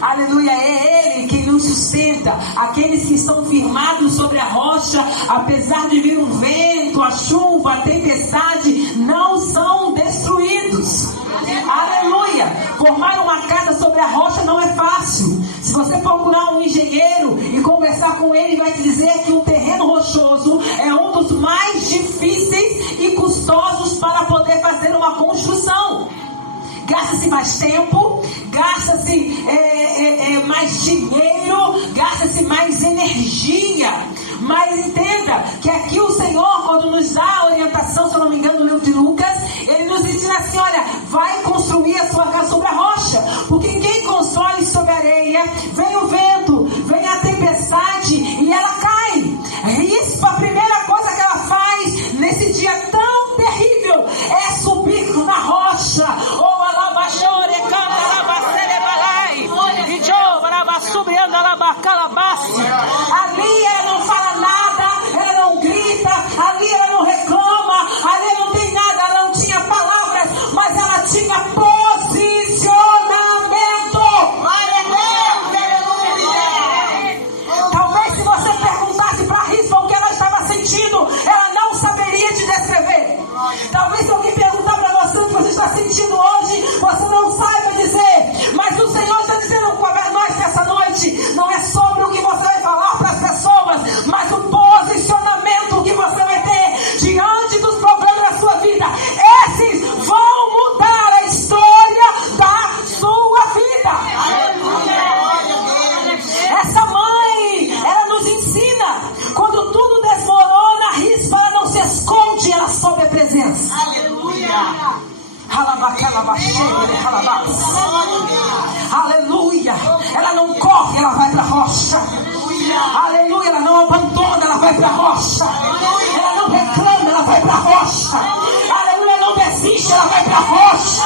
Aleluia, é Ele que nos sustenta. Aqueles que estão firmados sobre a rocha, apesar de vir um vento, a chuva, a tempestade, não são destruídos. Aleluia. Formar uma casa sobre a rocha não é fácil. Se você procurar um engenheiro e conversar com ele, vai te dizer que um terreno rochoso é um dos mais difíceis e custosos para poder fazer uma construção. Gasta-se mais tempo, gasta-se mais dinheiro, gasta-se mais energia. Mas entenda que aqui o Senhor, quando nos dá a orientação, se eu não me engano, no livro de Lucas, Ele nos ensina assim: olha, vai construir a sua casa sobre a rocha, porque quem constrói sobre a areia, vem o vento, vem a tempestade e ela cai. Rispa, a primeira coisa que ela faz nesse dia tão terrível é subir na rocha. Ali ela não fala nada, ela não grita, ali ela não reclama, ali não tem nada, ela não tinha palavras, mas ela tinha posicionamento. Talvez se você Aleluia. Ela não corre, ela vai para a rocha. Aleluia. Ela não abandona, ela vai para a rocha. Ela não reclama, ela vai para a rocha. Aleluia. Não desiste, ela vai para a rocha.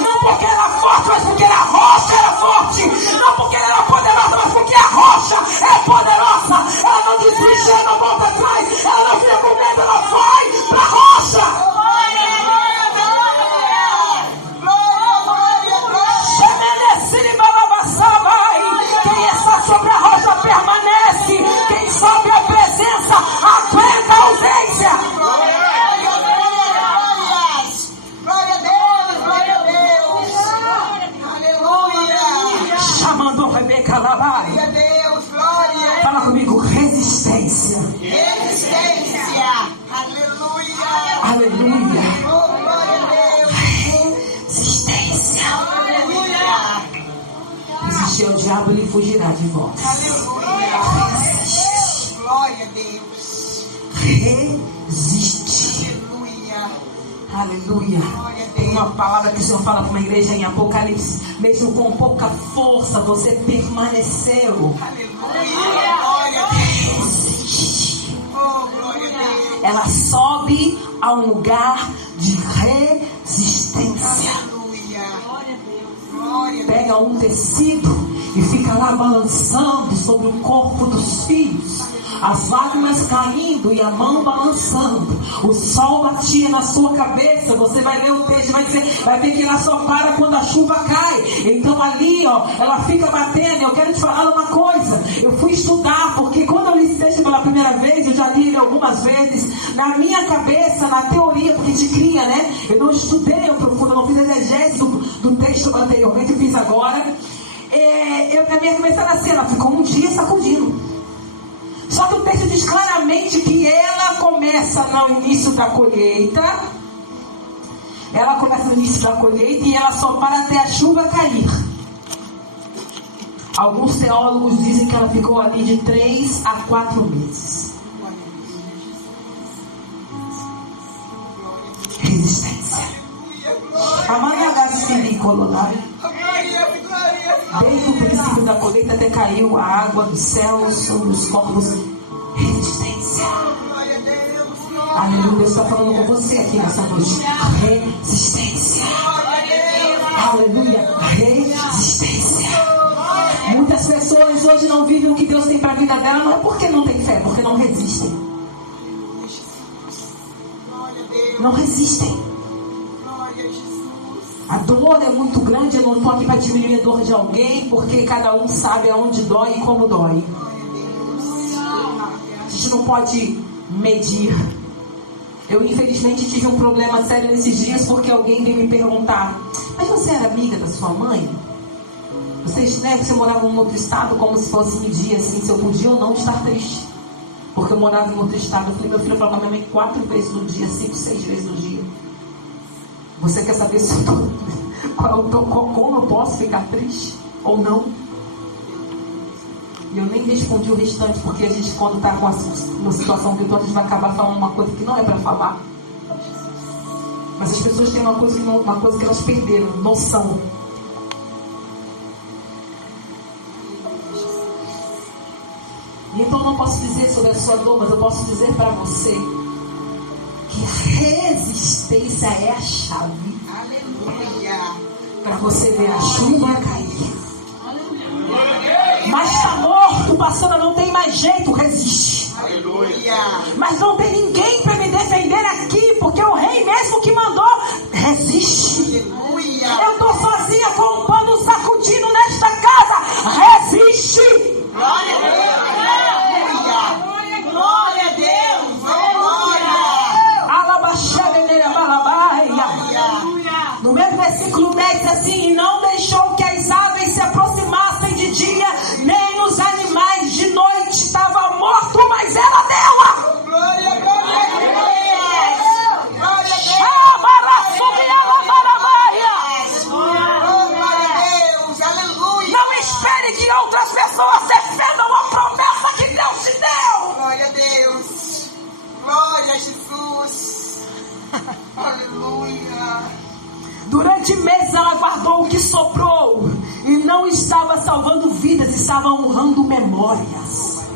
Não porque ela é forte, mas porque a rocha era forte. Não porque ela era poderosa, mas porque a rocha é poderosa. Ela não desiste, ela não volta atrás. Ela não fica com medo, ela vai para a rocha. Quem está sobre a rocha permanece. Quem sobe a presença aguenta a ausência. Chamando Rebeca Labai. Fala comigo, resistência. Resistência. Aleluia. Aleluia. Oh, glória a Deus. Resistência. Aleluia. Resistir ao diabo, ele fugirá de vós. Aleluia. Glória a Deus. Resistir. Aleluia. Aleluia. Tem uma palavra que o Senhor fala para uma igreja em Apocalipse. Mesmo com pouca força, você permaneceu. Aleluia. Glória a Deus. Resistir. Oh, glória a Deus. Ela sobe a um lugar de resistência. Aleluia. Glória a Deus. Glória a Deus. Pega um tecido e fica lá balançando sobre o corpo dos filhos. As lágrimas caindo e a mão balançando. O sol batia na sua cabeça. Você vai ler o texto e vai ver que ela só para quando a chuva cai. Então ali, ó, ela fica batendo. Eu quero te falar uma coisa. Eu fui estudar, porque quando eu li esse texto pela primeira vez, eu já li ele algumas vezes. Na minha cabeça, na teoria, porque a gente cria, né? Eu não estudei ao profundo, eu não fiz exegese do texto anteriormente, eu fiz agora. Na minha cabeça era assim, ela ficou um dia sacudindo. Só que o texto diz claramente que ela começa no início da colheita. Ela começa no início da colheita e ela só para até a chuva cair. Alguns teólogos dizem que ela ficou ali de 3 a 4 meses. Resistência. Amanhã vai se colocar. Desde o princípio da colheita até caiu a água do céu sobre os corpos. Resistência. Aleluia. Deus está falando com você aqui nessa noite. Resistência. Aleluia. Resistência. Muitas pessoas hoje não vivem o que Deus tem para a vida dela. Não é porque não tem fé, porque não resistem. Não resistem. A dor é muito grande. Eu não estou aqui para diminuir a dor de alguém, porque cada um sabe aonde dói e como dói. A gente não pode medir. Eu infelizmente tive um problema sério nesses dias, porque alguém veio me perguntar: mas você era amiga da sua mãe? Você morava em um outro estado, como se fosse medir assim, se eu podia ou não estar triste. Porque eu morava em outro estado. Eu falei, meu filho, falava com a minha mãe 4 vezes no dia, 5, 6 vezes no dia. Você quer saber se como eu posso ficar triste ou não? E eu nem respondi o restante, porque a gente, quando está com uma situação virtual, a gente vai acabar falando uma coisa que não é para falar. Mas as pessoas têm uma coisa que elas perderam, noção. E então eu não posso dizer sobre a sua dor, mas eu posso dizer para você que resistência é a chave. Aleluia. Para você ver a chuva cair. Mas está morto, pastora, não tem mais jeito, resiste. Aleluia. Mas não tem ninguém para me defender aqui, porque o rei mesmo que mandou, resiste. Aleluia. Eu estou sozinha com um pano sacudindo nesta casa, resiste. Glória a Deus. Aleluia. Glória a Deus. Glória. No mesmo versículo 10 diz assim: e não deixou que as aves se aproximassem de dia, nem os animais de noite. Estava morto, mas ela deu-a. Glória a Deus. Glória a Deus. Aleluia. Não espere que outras pessoas defendam a promessa que Deus te deu. Glória a Deus. Glória a Jesus. Durante meses ela guardou o que sobrou. E não estava salvando vidas, estava honrando memórias.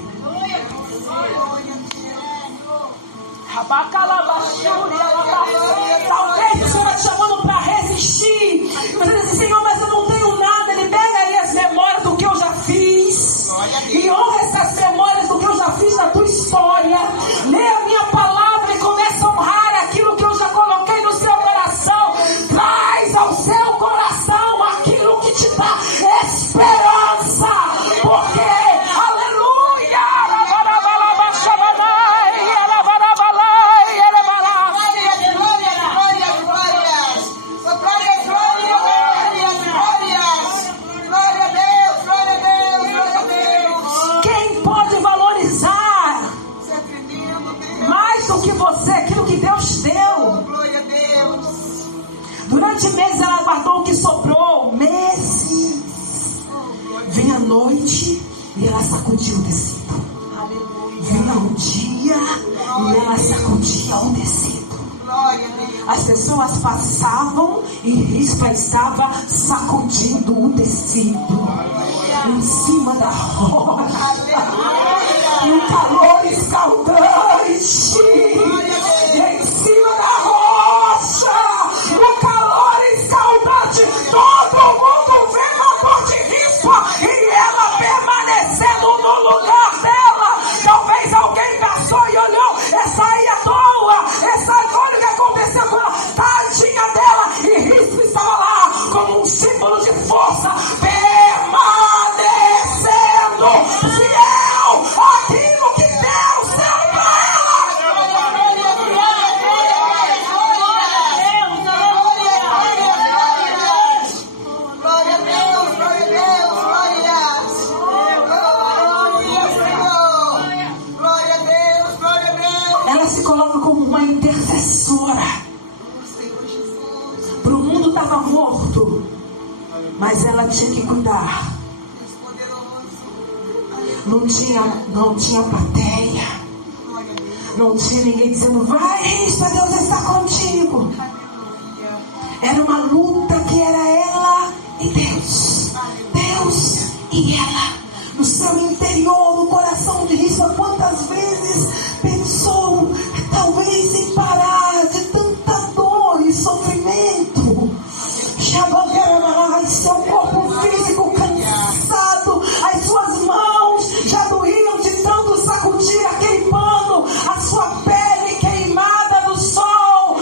Talvez o Senhor está te chamando para resistir. Você diz assim: Senhor, mas eu não tenho nada. Ele pega aí as memórias do que eu já fiz e honra essas memórias do que eu já fiz na tua história. Lê a minha palavra e começa a honrar aquilo que eu já coloquei no seu coração. Traz ao seu coração aquilo que te dá esperança. Porque, aleluia, quem pode valorizar mais do que você aquilo que Deus deu? Durante meses ela guardou o que sobrou. Meses. Vem a noite e ela sacudiu o tecido. Vinha um dia e ela sacudia o tecido. As pessoas passavam e Rispa estava sacudindo o tecido em cima da rocha. E o calor escaldante em cima da rocha. O calor escaldante. Todo mundo vendo a dor de Rispa e ela permanecendo no lugar dela. Talvez alguém passou e olhou: essa aí à toa, olha o que aconteceu com ela, tadinha dela. E Rispa estava lá como um símbolo de força, permanecendo fiel àquilo que Deus deu para ela. Ela se coloca como uma intercessora. Para o mundo estava morto, mas ela tinha que cuidar. Não tinha plateia. Não tinha ninguém dizendo: vai, Rispa, Deus está contigo. Era uma luta que era ela e Deus. Deus e ela. No seu interior, no coração de Rispa, quantas vezes pensou talvez em parar de tanta dor e sofrimento. Seu corpo físico cansado, as suas mãos já doíam de tanto sacudir aquele pano, a sua pele queimada do sol.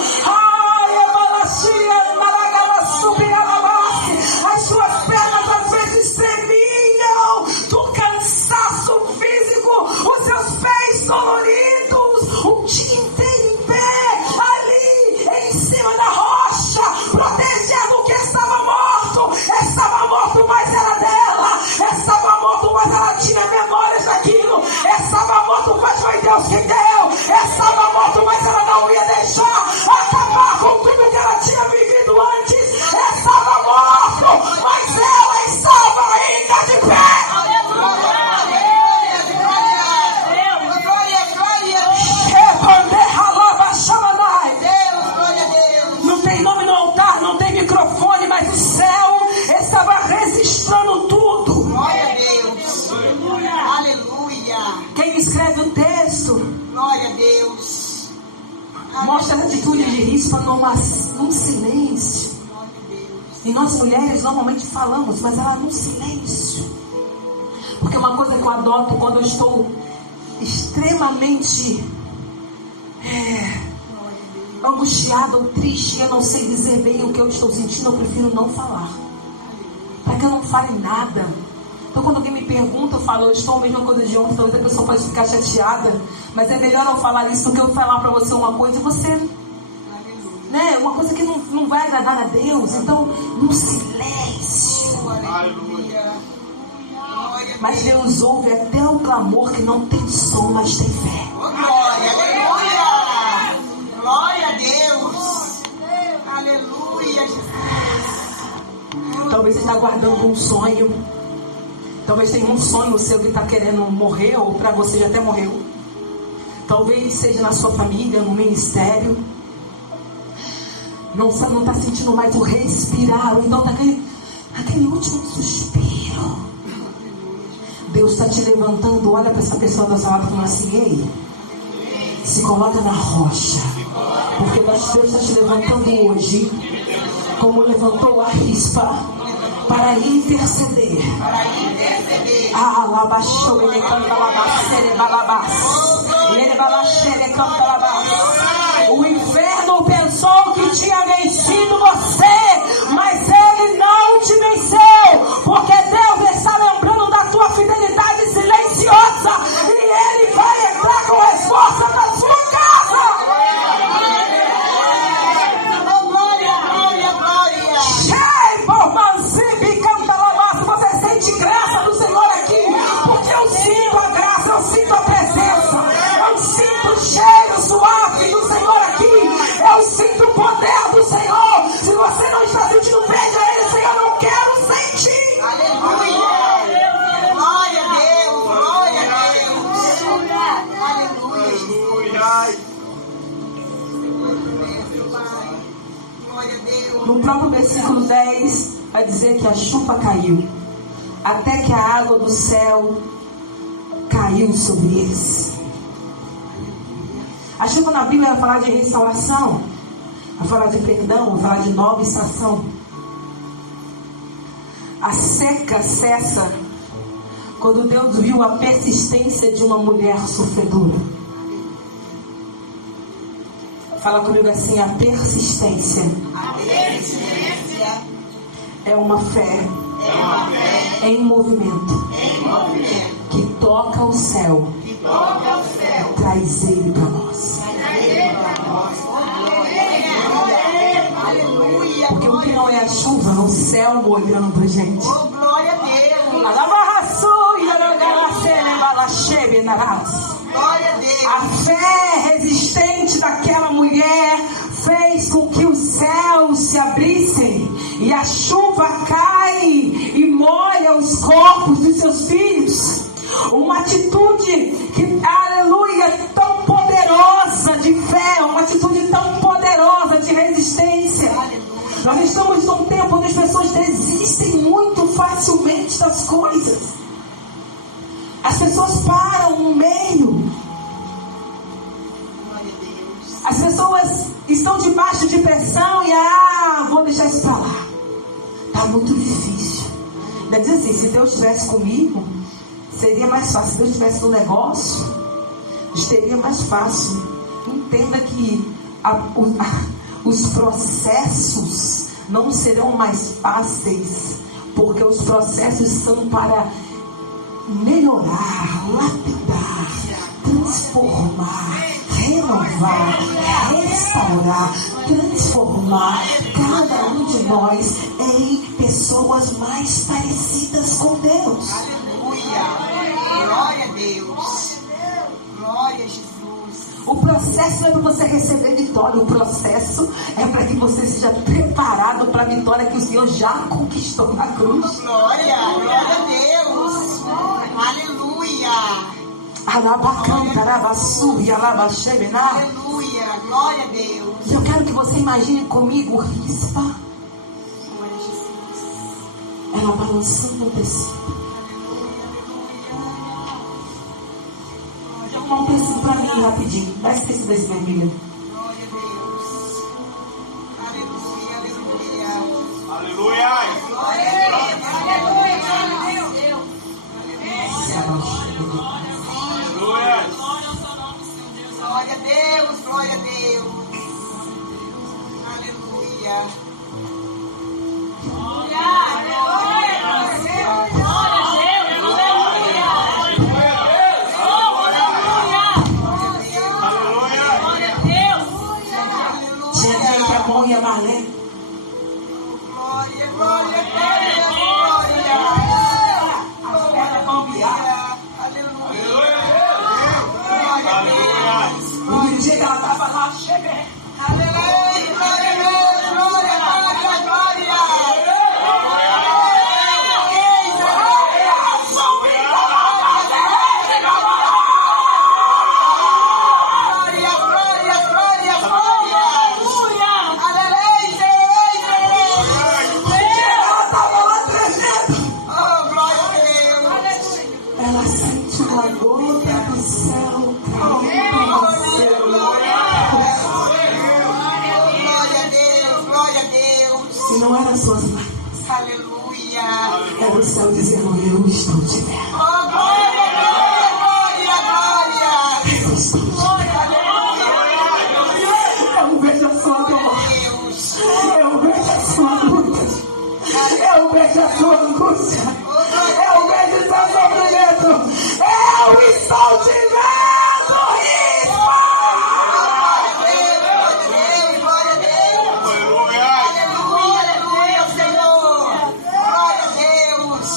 As suas pernas às vezes tremiam do cansaço físico, os seus pés doloridos, o dia inteiro em pé, ali em cima da rocha, protegendo o que estava morto. Estava morto, mas era dela. Estava morto, mas ela tinha memórias daquilo. Estava morto, mas foi Deus que deu. Estava morto, mas ela não ia deixar acabar com tudo que ela tinha vivido antes. Estava morto, mas ela estava ainda de pé. Não tem nome no altar, não tem microfone, mas o céu estava registrando tudo. Glória a Deus. Aleluia. Quem escreve o texto, Glória a Deus. mostra a atitude de Rispa num silêncio. E nós mulheres normalmente falamos, mas ela num silêncio. Porque uma coisa que eu adoto quando eu estou extremamente angustiada ou triste, eu não sei dizer bem o que eu estou sentindo, eu prefiro não falar, para que eu não fale nada. Então quando alguém me pergunta, eu falo: eu estou a mesma coisa de ontem. Talvez a pessoa pode ficar chateada, mas é melhor eu falar isso do que eu falar para você uma coisa e você, uma coisa que não vai agradar a Deus. Então, no silêncio. Mas Deus ouve até o clamor que não tem som, mas tem fé. Glória, aleluia. Glória a Deus. Aleluia, Jesus. Talvez você está guardando um sonho. Talvez tenha um sonho seu que está querendo morrer, ou para você já até morreu. Talvez seja na sua família, no ministério. não está sentindo mais o respirar, ou então está aquele último suspiro. Deus está te levantando. Olha para essa pessoa do seu lado e fala assim: ei, se coloca na rocha, porque Deus está te levantando hoje, como levantou a Rispa, para interceder. O inferno pensou que tinha vencido você, mas ele não te venceu, porque Deus está lembrando da tua fidelidade silenciosa, e ele vai entrar com resposta na sua casa. Você sente graça do Senhor aqui, porque eu sinto a graça, eu sinto a presença, eu sinto o cheiro suave do Senhor aqui, eu sinto o poder do Senhor. Se você não está sentindo, pede a Ele: Senhor, eu quero sentir. Aleluia! Glória a Deus! Glória a Deus! Aleluia! Glória a Deus! No próprio versículo 10 vai dizer que a chuva caiu, até que a água do céu caiu sobre eles. A chuva na Bíblia vai falar de restauração, vai falar de perdão, vai falar de nova estação. A seca cessa quando Deus viu a persistência de uma mulher sofredora. Fala comigo assim: a persistência é uma fé em movimento que toca o céu, traz ele para nós. Porque o que não é a chuva, é o céu molhando a gente. Glória a Deus! Glória a Deus! A fé resistente daquela mulher fez com que os céus se abrissem e a chuva cai e molha os corpos dos seus filhos. Uma atitude que, aleluia, tão poderosa de fé, uma atitude tão poderosa de resistência. Nós estamos num tempo onde as pessoas desistem muito facilmente das coisas. As pessoas param no meio. As pessoas estão debaixo de pressão e vou deixar isso para lá. Está muito difícil. Quer dizer assim, se Deus estivesse comigo, seria mais fácil. Se Deus estivesse no negócio, seria mais fácil. Entenda que os processos não serão mais fáceis, porque os processos são para melhorar, lapidar, transformar, renovar, restaurar, transformar cada um de nós em pessoas mais parecidas com Deus. Aleluia! Glória a Deus! Glória a Jesus! O processo não é para você receber vitória, o processo é para que você seja preparado para a vitória que o Senhor já conquistou na cruz. Glória! Glória a Deus! Aleluia! Aleluia! Glória a Deus! Eu quero que você imagine comigo Rispa, Glória a Jesus! ela balançando o tecido. Joga um tecido para mim rapidinho. Dá esse tecido desse vermelho. Glória a Deus! Aleluia! Aleluia! Aleluia! Glória a Deus! Aleluia! Aleluia! Glória a Deus! Glória a Deus! Aleluia! Tinha gente que é bom e é Marlene. Glória, glória, glória, glória! Aleluia! Aleluia! No dia que ela estava lá, cheguei. Aleluia! Glória a Deus! Glória, glória, glória! Glória, glória, glória, glória! Aleluia! Aleluia. Era o céu dizendo: eu estou te vendo. Oh, glória, glória, glória. Eu estou te vendo. Eu vejo a sua dor. Eu vejo a sua luta. Eu vejo a sua angústia. Eu vejo o seu sofrimento. Eu estou te vendo, Rispa! Glória a Deus. Aleluia, aleluia, Senhor. Glória a Deus.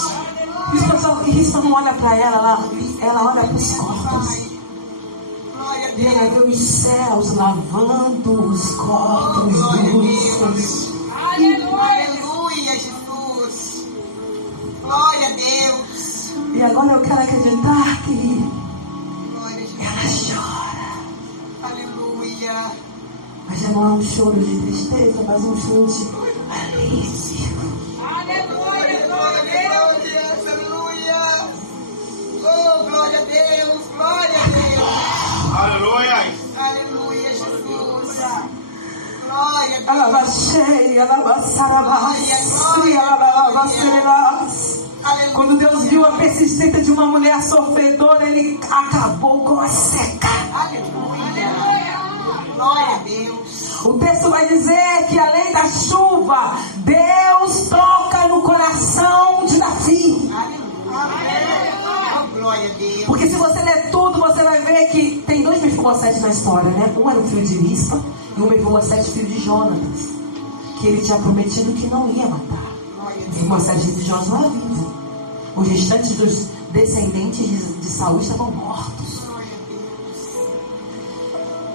Rispa não olha para ela olha para os corpos. Glória a E ela Deus. vê os céus lavando os corpos dos. Aleluia, Jesus. Glória a Deus. E agora eu quero acreditar que Glória a ela Jesus. chora. Aleluia. Mas já não é um choro de tristeza, mas um choro de alívio. Aleluia, glória a Deus. Aleluia. Oh, glória a Deus. Glória a Deus. Aleluia. Aleluia, Jesus. Glória a Deus. Ela vai cheia, ela vai sarabás, ela vai serás. Quando Deus viu a persistência de uma mulher sofredora, Ele acabou com a seca. Aleluia. Glória a Deus. O texto vai dizer que além da chuva, Deus toca no coração de Davi. Aleluia. Oh, glória a Deus. Porque se você ler tudo, você vai ver que tem 2 Mefibosete na história, né? Um era o filho de Rispa e um Mefibosete, filho de Jonatas, que ele tinha prometido que não ia matar. Mefibosete, filho de Jonatas, não era vivo. Os restantes dos descendentes de Saul estavam mortos.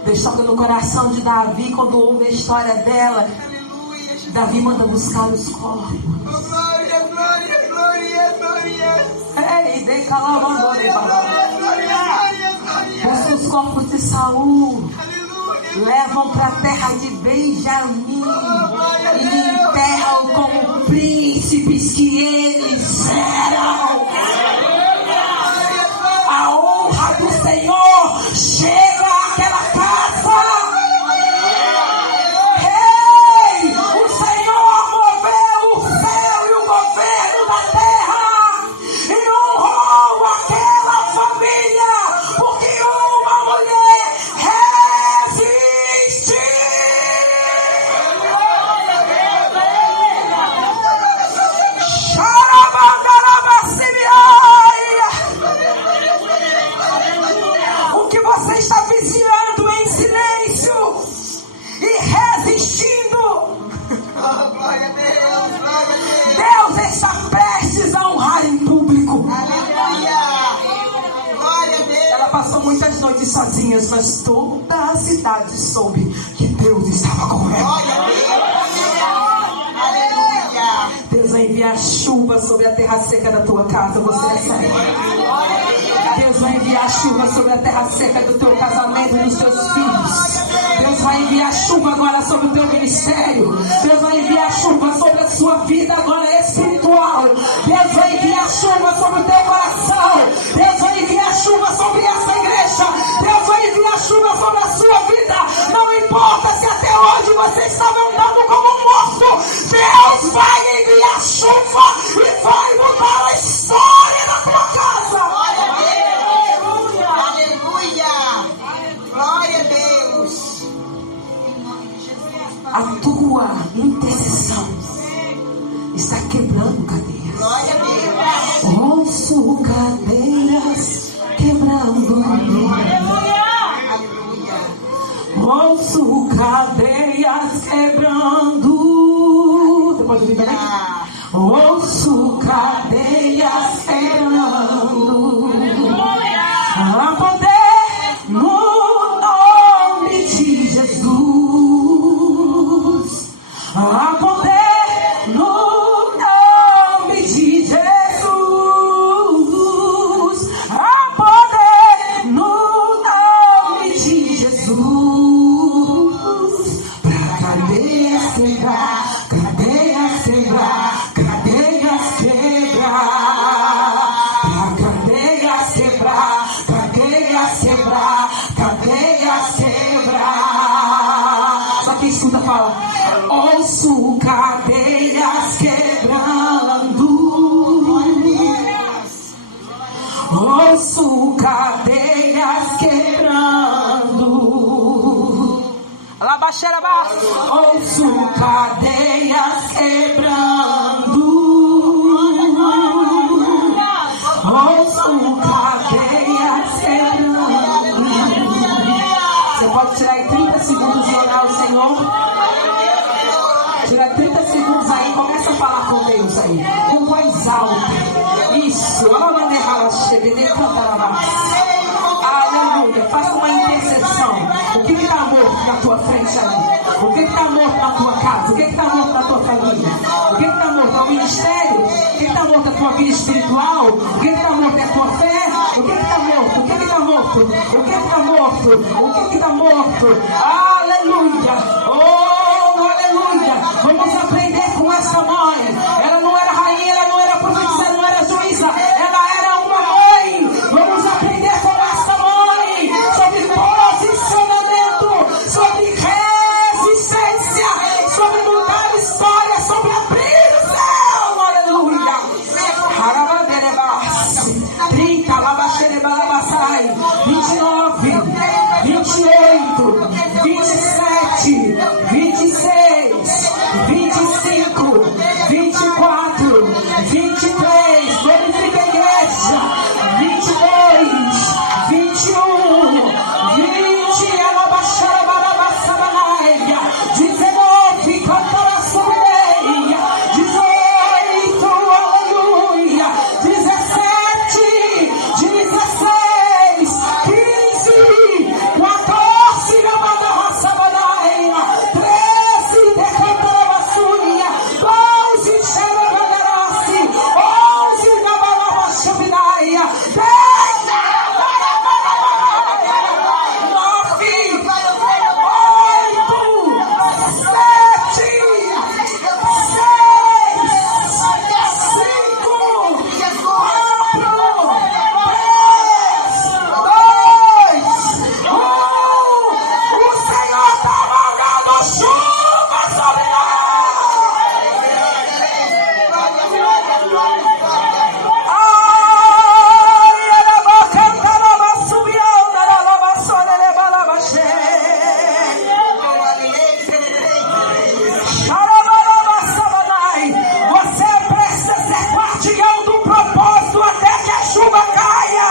Deus toca no coração de Davi quando ouve a história dela. Aleluia, Jesus. Davi manda buscar os corpos. Oh, glória, glória, glória, glória. Ei, decalabandore, Glória, glória. busca os corpos de Saul. Aleluia. Levam para a terra de Benjamim e enterram como príncipes que eles eram. A honra do Senhor chega àquela casa. Ei, o Senhor moveu o céu e o governo da terra e honrou aquela família, porque uma mulher resistiu. O que você está vigiando em silêncio e resistindo, Oh, glória a Deus, glória a Deus. Deus está prestes a honrar em público. Aleluia. Glória a Deus. Ela passou muitas noites sozinhas, mas toda a cidade soube que Deus estava com ela. Glória a Deus. Aleluia. Deus vai enviar chuva sobre a terra seca da tua casa. Você recebe. Deus vai enviar chuva sobre a terra seca do teu casamento e dos teus filhos. Deus vai enviar chuva agora sobre o teu ministério. Deus vai enviar chuva sobre a sua vida agora espiritual. Deus vai enviar chuva sobre o teu coração. Deus vai enviar chuva sobre essa igreja. Deus vai enviar chuva sobre a sua vida. Não importa se até hoje você estava andando como um morto. Deus vai enviar chuva e vai mudar a história da tua casa. Glória a Deus. Aleluia. Glória a Deus. Em nome de Jesus. A tua intercessão está quebrando cadeias. Glória a Deus. Ouço cadeias quebrando. Aleluia. Ouço cadeias quebrando. Você pode ouvir também? Ouço cadeias quebrando. Há poder no nome de Jesus. Há poder no nome de Jesus. Há poder no nome de Jesus. Pra cadeias quebrar, cadeias quebrar, cadeias ouço cadeias quebrando. Ouço cadeias quebrando. Ouço cadeias quebrando. Você pode tirar aí 30 segundos e orar ao Senhor? Tira 30 segundos aí, começa a falar com Deus aí, com voz alta. Isso, aleluia. Faça uma intercessão. O que está morto na tua frente aí? O que está morto na tua casa? O que está morto na tua família? O que está morto no ministério? O que está morto na tua vida espiritual? O que está morto na tua fé? O que está morto? O que está morto? O que está morto? O que está morto? Aleluia. Oh, aleluia. Vamos aprender com essa mãe. Ela não era rainha, ela não era profetisa, ela não era juíza. Ela era uma mãe. Vamos aprender com essa mãe sobre posicionamento, sobre resistência, sobre mudar a história, sobre abrir o céu. Aleluia. 30, 29, 28, 27, 26, 25, 24, 23, glorifica a igreja, 22, 21, 20, alabaxara, barabasabanaia, 19, cantora sumeia, 18, aleluia, 17, 16, 15, 14, alabaxabanaia, 13, decantara bassuia, 12, xerabadarasi, 11, nabalabaxabinaia, 10, 9, 8, 7, 6, 5, 4, 3, 2, 1. O Senhor está mandando chuva sobre nós. Ai, ela vai cantar a bassubiana, ela vai sonar, ela vai baixar. Você precisa ser guardião do propósito até que a chuva caia.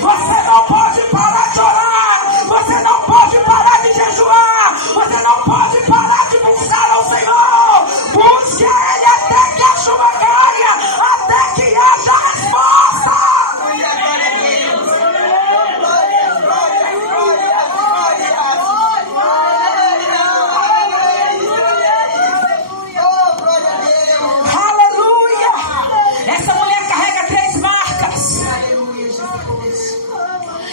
Você não pode parar de orar. Você não pode parar de jejuar. Você não pode parar de buscar ao Senhor. Busque a Ele até que a chuva caia, até que haja resposta. Aleluia! Essa mulher carrega 3 marcas.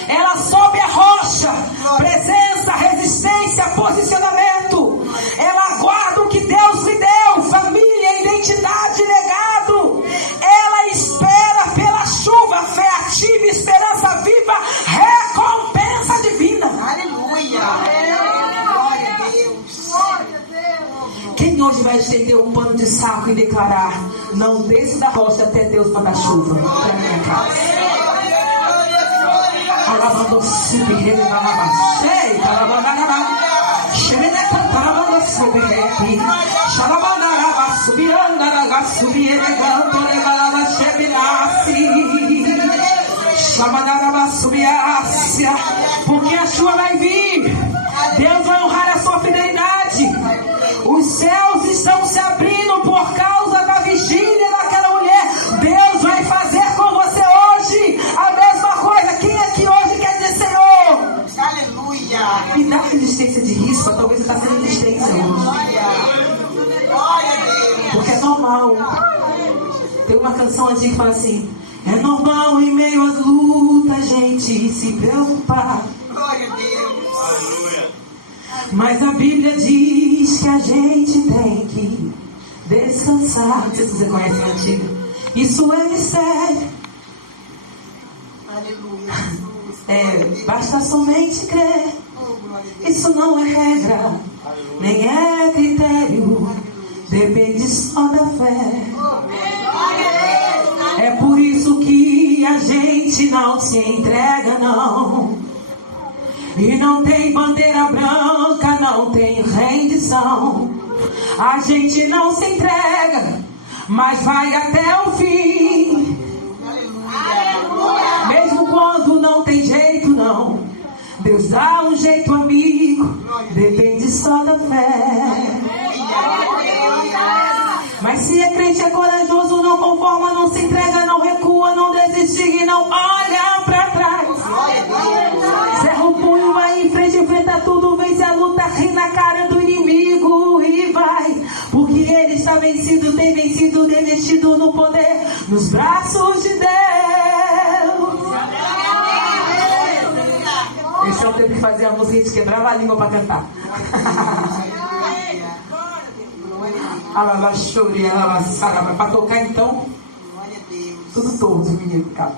Ela sobe a rocha, presença, resistência, posicionamento. Ela guarda o que Deus lhe deu, família, identidade, legado. Ela espera pela chuva, fé ativa, esperança viva, recompensa divina. Aleluia. Glória a Deus. Quem hoje vai estender um pano de saco e declarar: não desço da rocha até Deus mandar chuva para minha casa? Alabando subir, alabachei, alabandara, xerene cantava subir, xalabandara, subir, andara, subir, cantore, alabachei, xalabandara, subir, porque a chuva vai vir. Deus vai honrar a sua fidelidade. Os céus estão se abrindo por causa da vigília daquela mulher. Deus vai fazer com você hoje a mesma coisa. Quem aqui hoje quer dizer: Senhor, Aleluia. me dá resistência de risco? Talvez você está sendo resistência hoje. Glória a Deus. Porque é normal. Tem uma canção antiga que fala assim: é normal em meio às lutas a gente se preocupar. Glória a Deus. Mas a Bíblia diz que a gente tem que descansar. Não sei se você conhece a antiga. Isso é mistério. Aleluia. Basta somente crer. Isso não é regra, nem é critério. Depende só da fé. É por isso que a gente não se entrega, não. E não tem bandeira branca, não tem rendição. A gente não se entrega, mas vai até o fim. Mesmo quando não tem jeito, não. Deus dá um jeito, amigo. Depende só da fé. Mas se é crente, é corajoso, não conforma, não se entrega, não recua, não desiste e não olha pra trás. Cerra o punho, vai em frente, enfrenta tudo, vence a luta, ri na cara do inimigo e vai. Porque ele está vencido, tem vencido, revestido no poder, nos braços de Deus. Esse é o tempo que fazia a música, a gente quebrava a língua pra cantar. Para tocar então, tudo torto, menino, cara.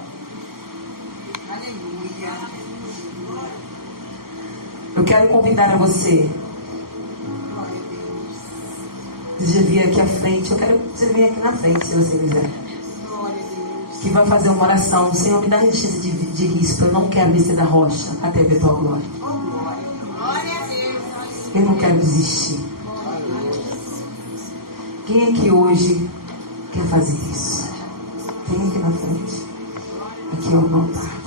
Eu quero convidar a você. Você vir aqui à frente. Eu quero que você venha aqui na frente, se você quiser. Que vai fazer uma oração. Senhor, me dá resistência de risco. Eu não quero descer da rocha até ver tua glória. Eu não quero desistir. Quem aqui hoje quer fazer isso? Vem aqui na frente. Aqui, ó, no altar.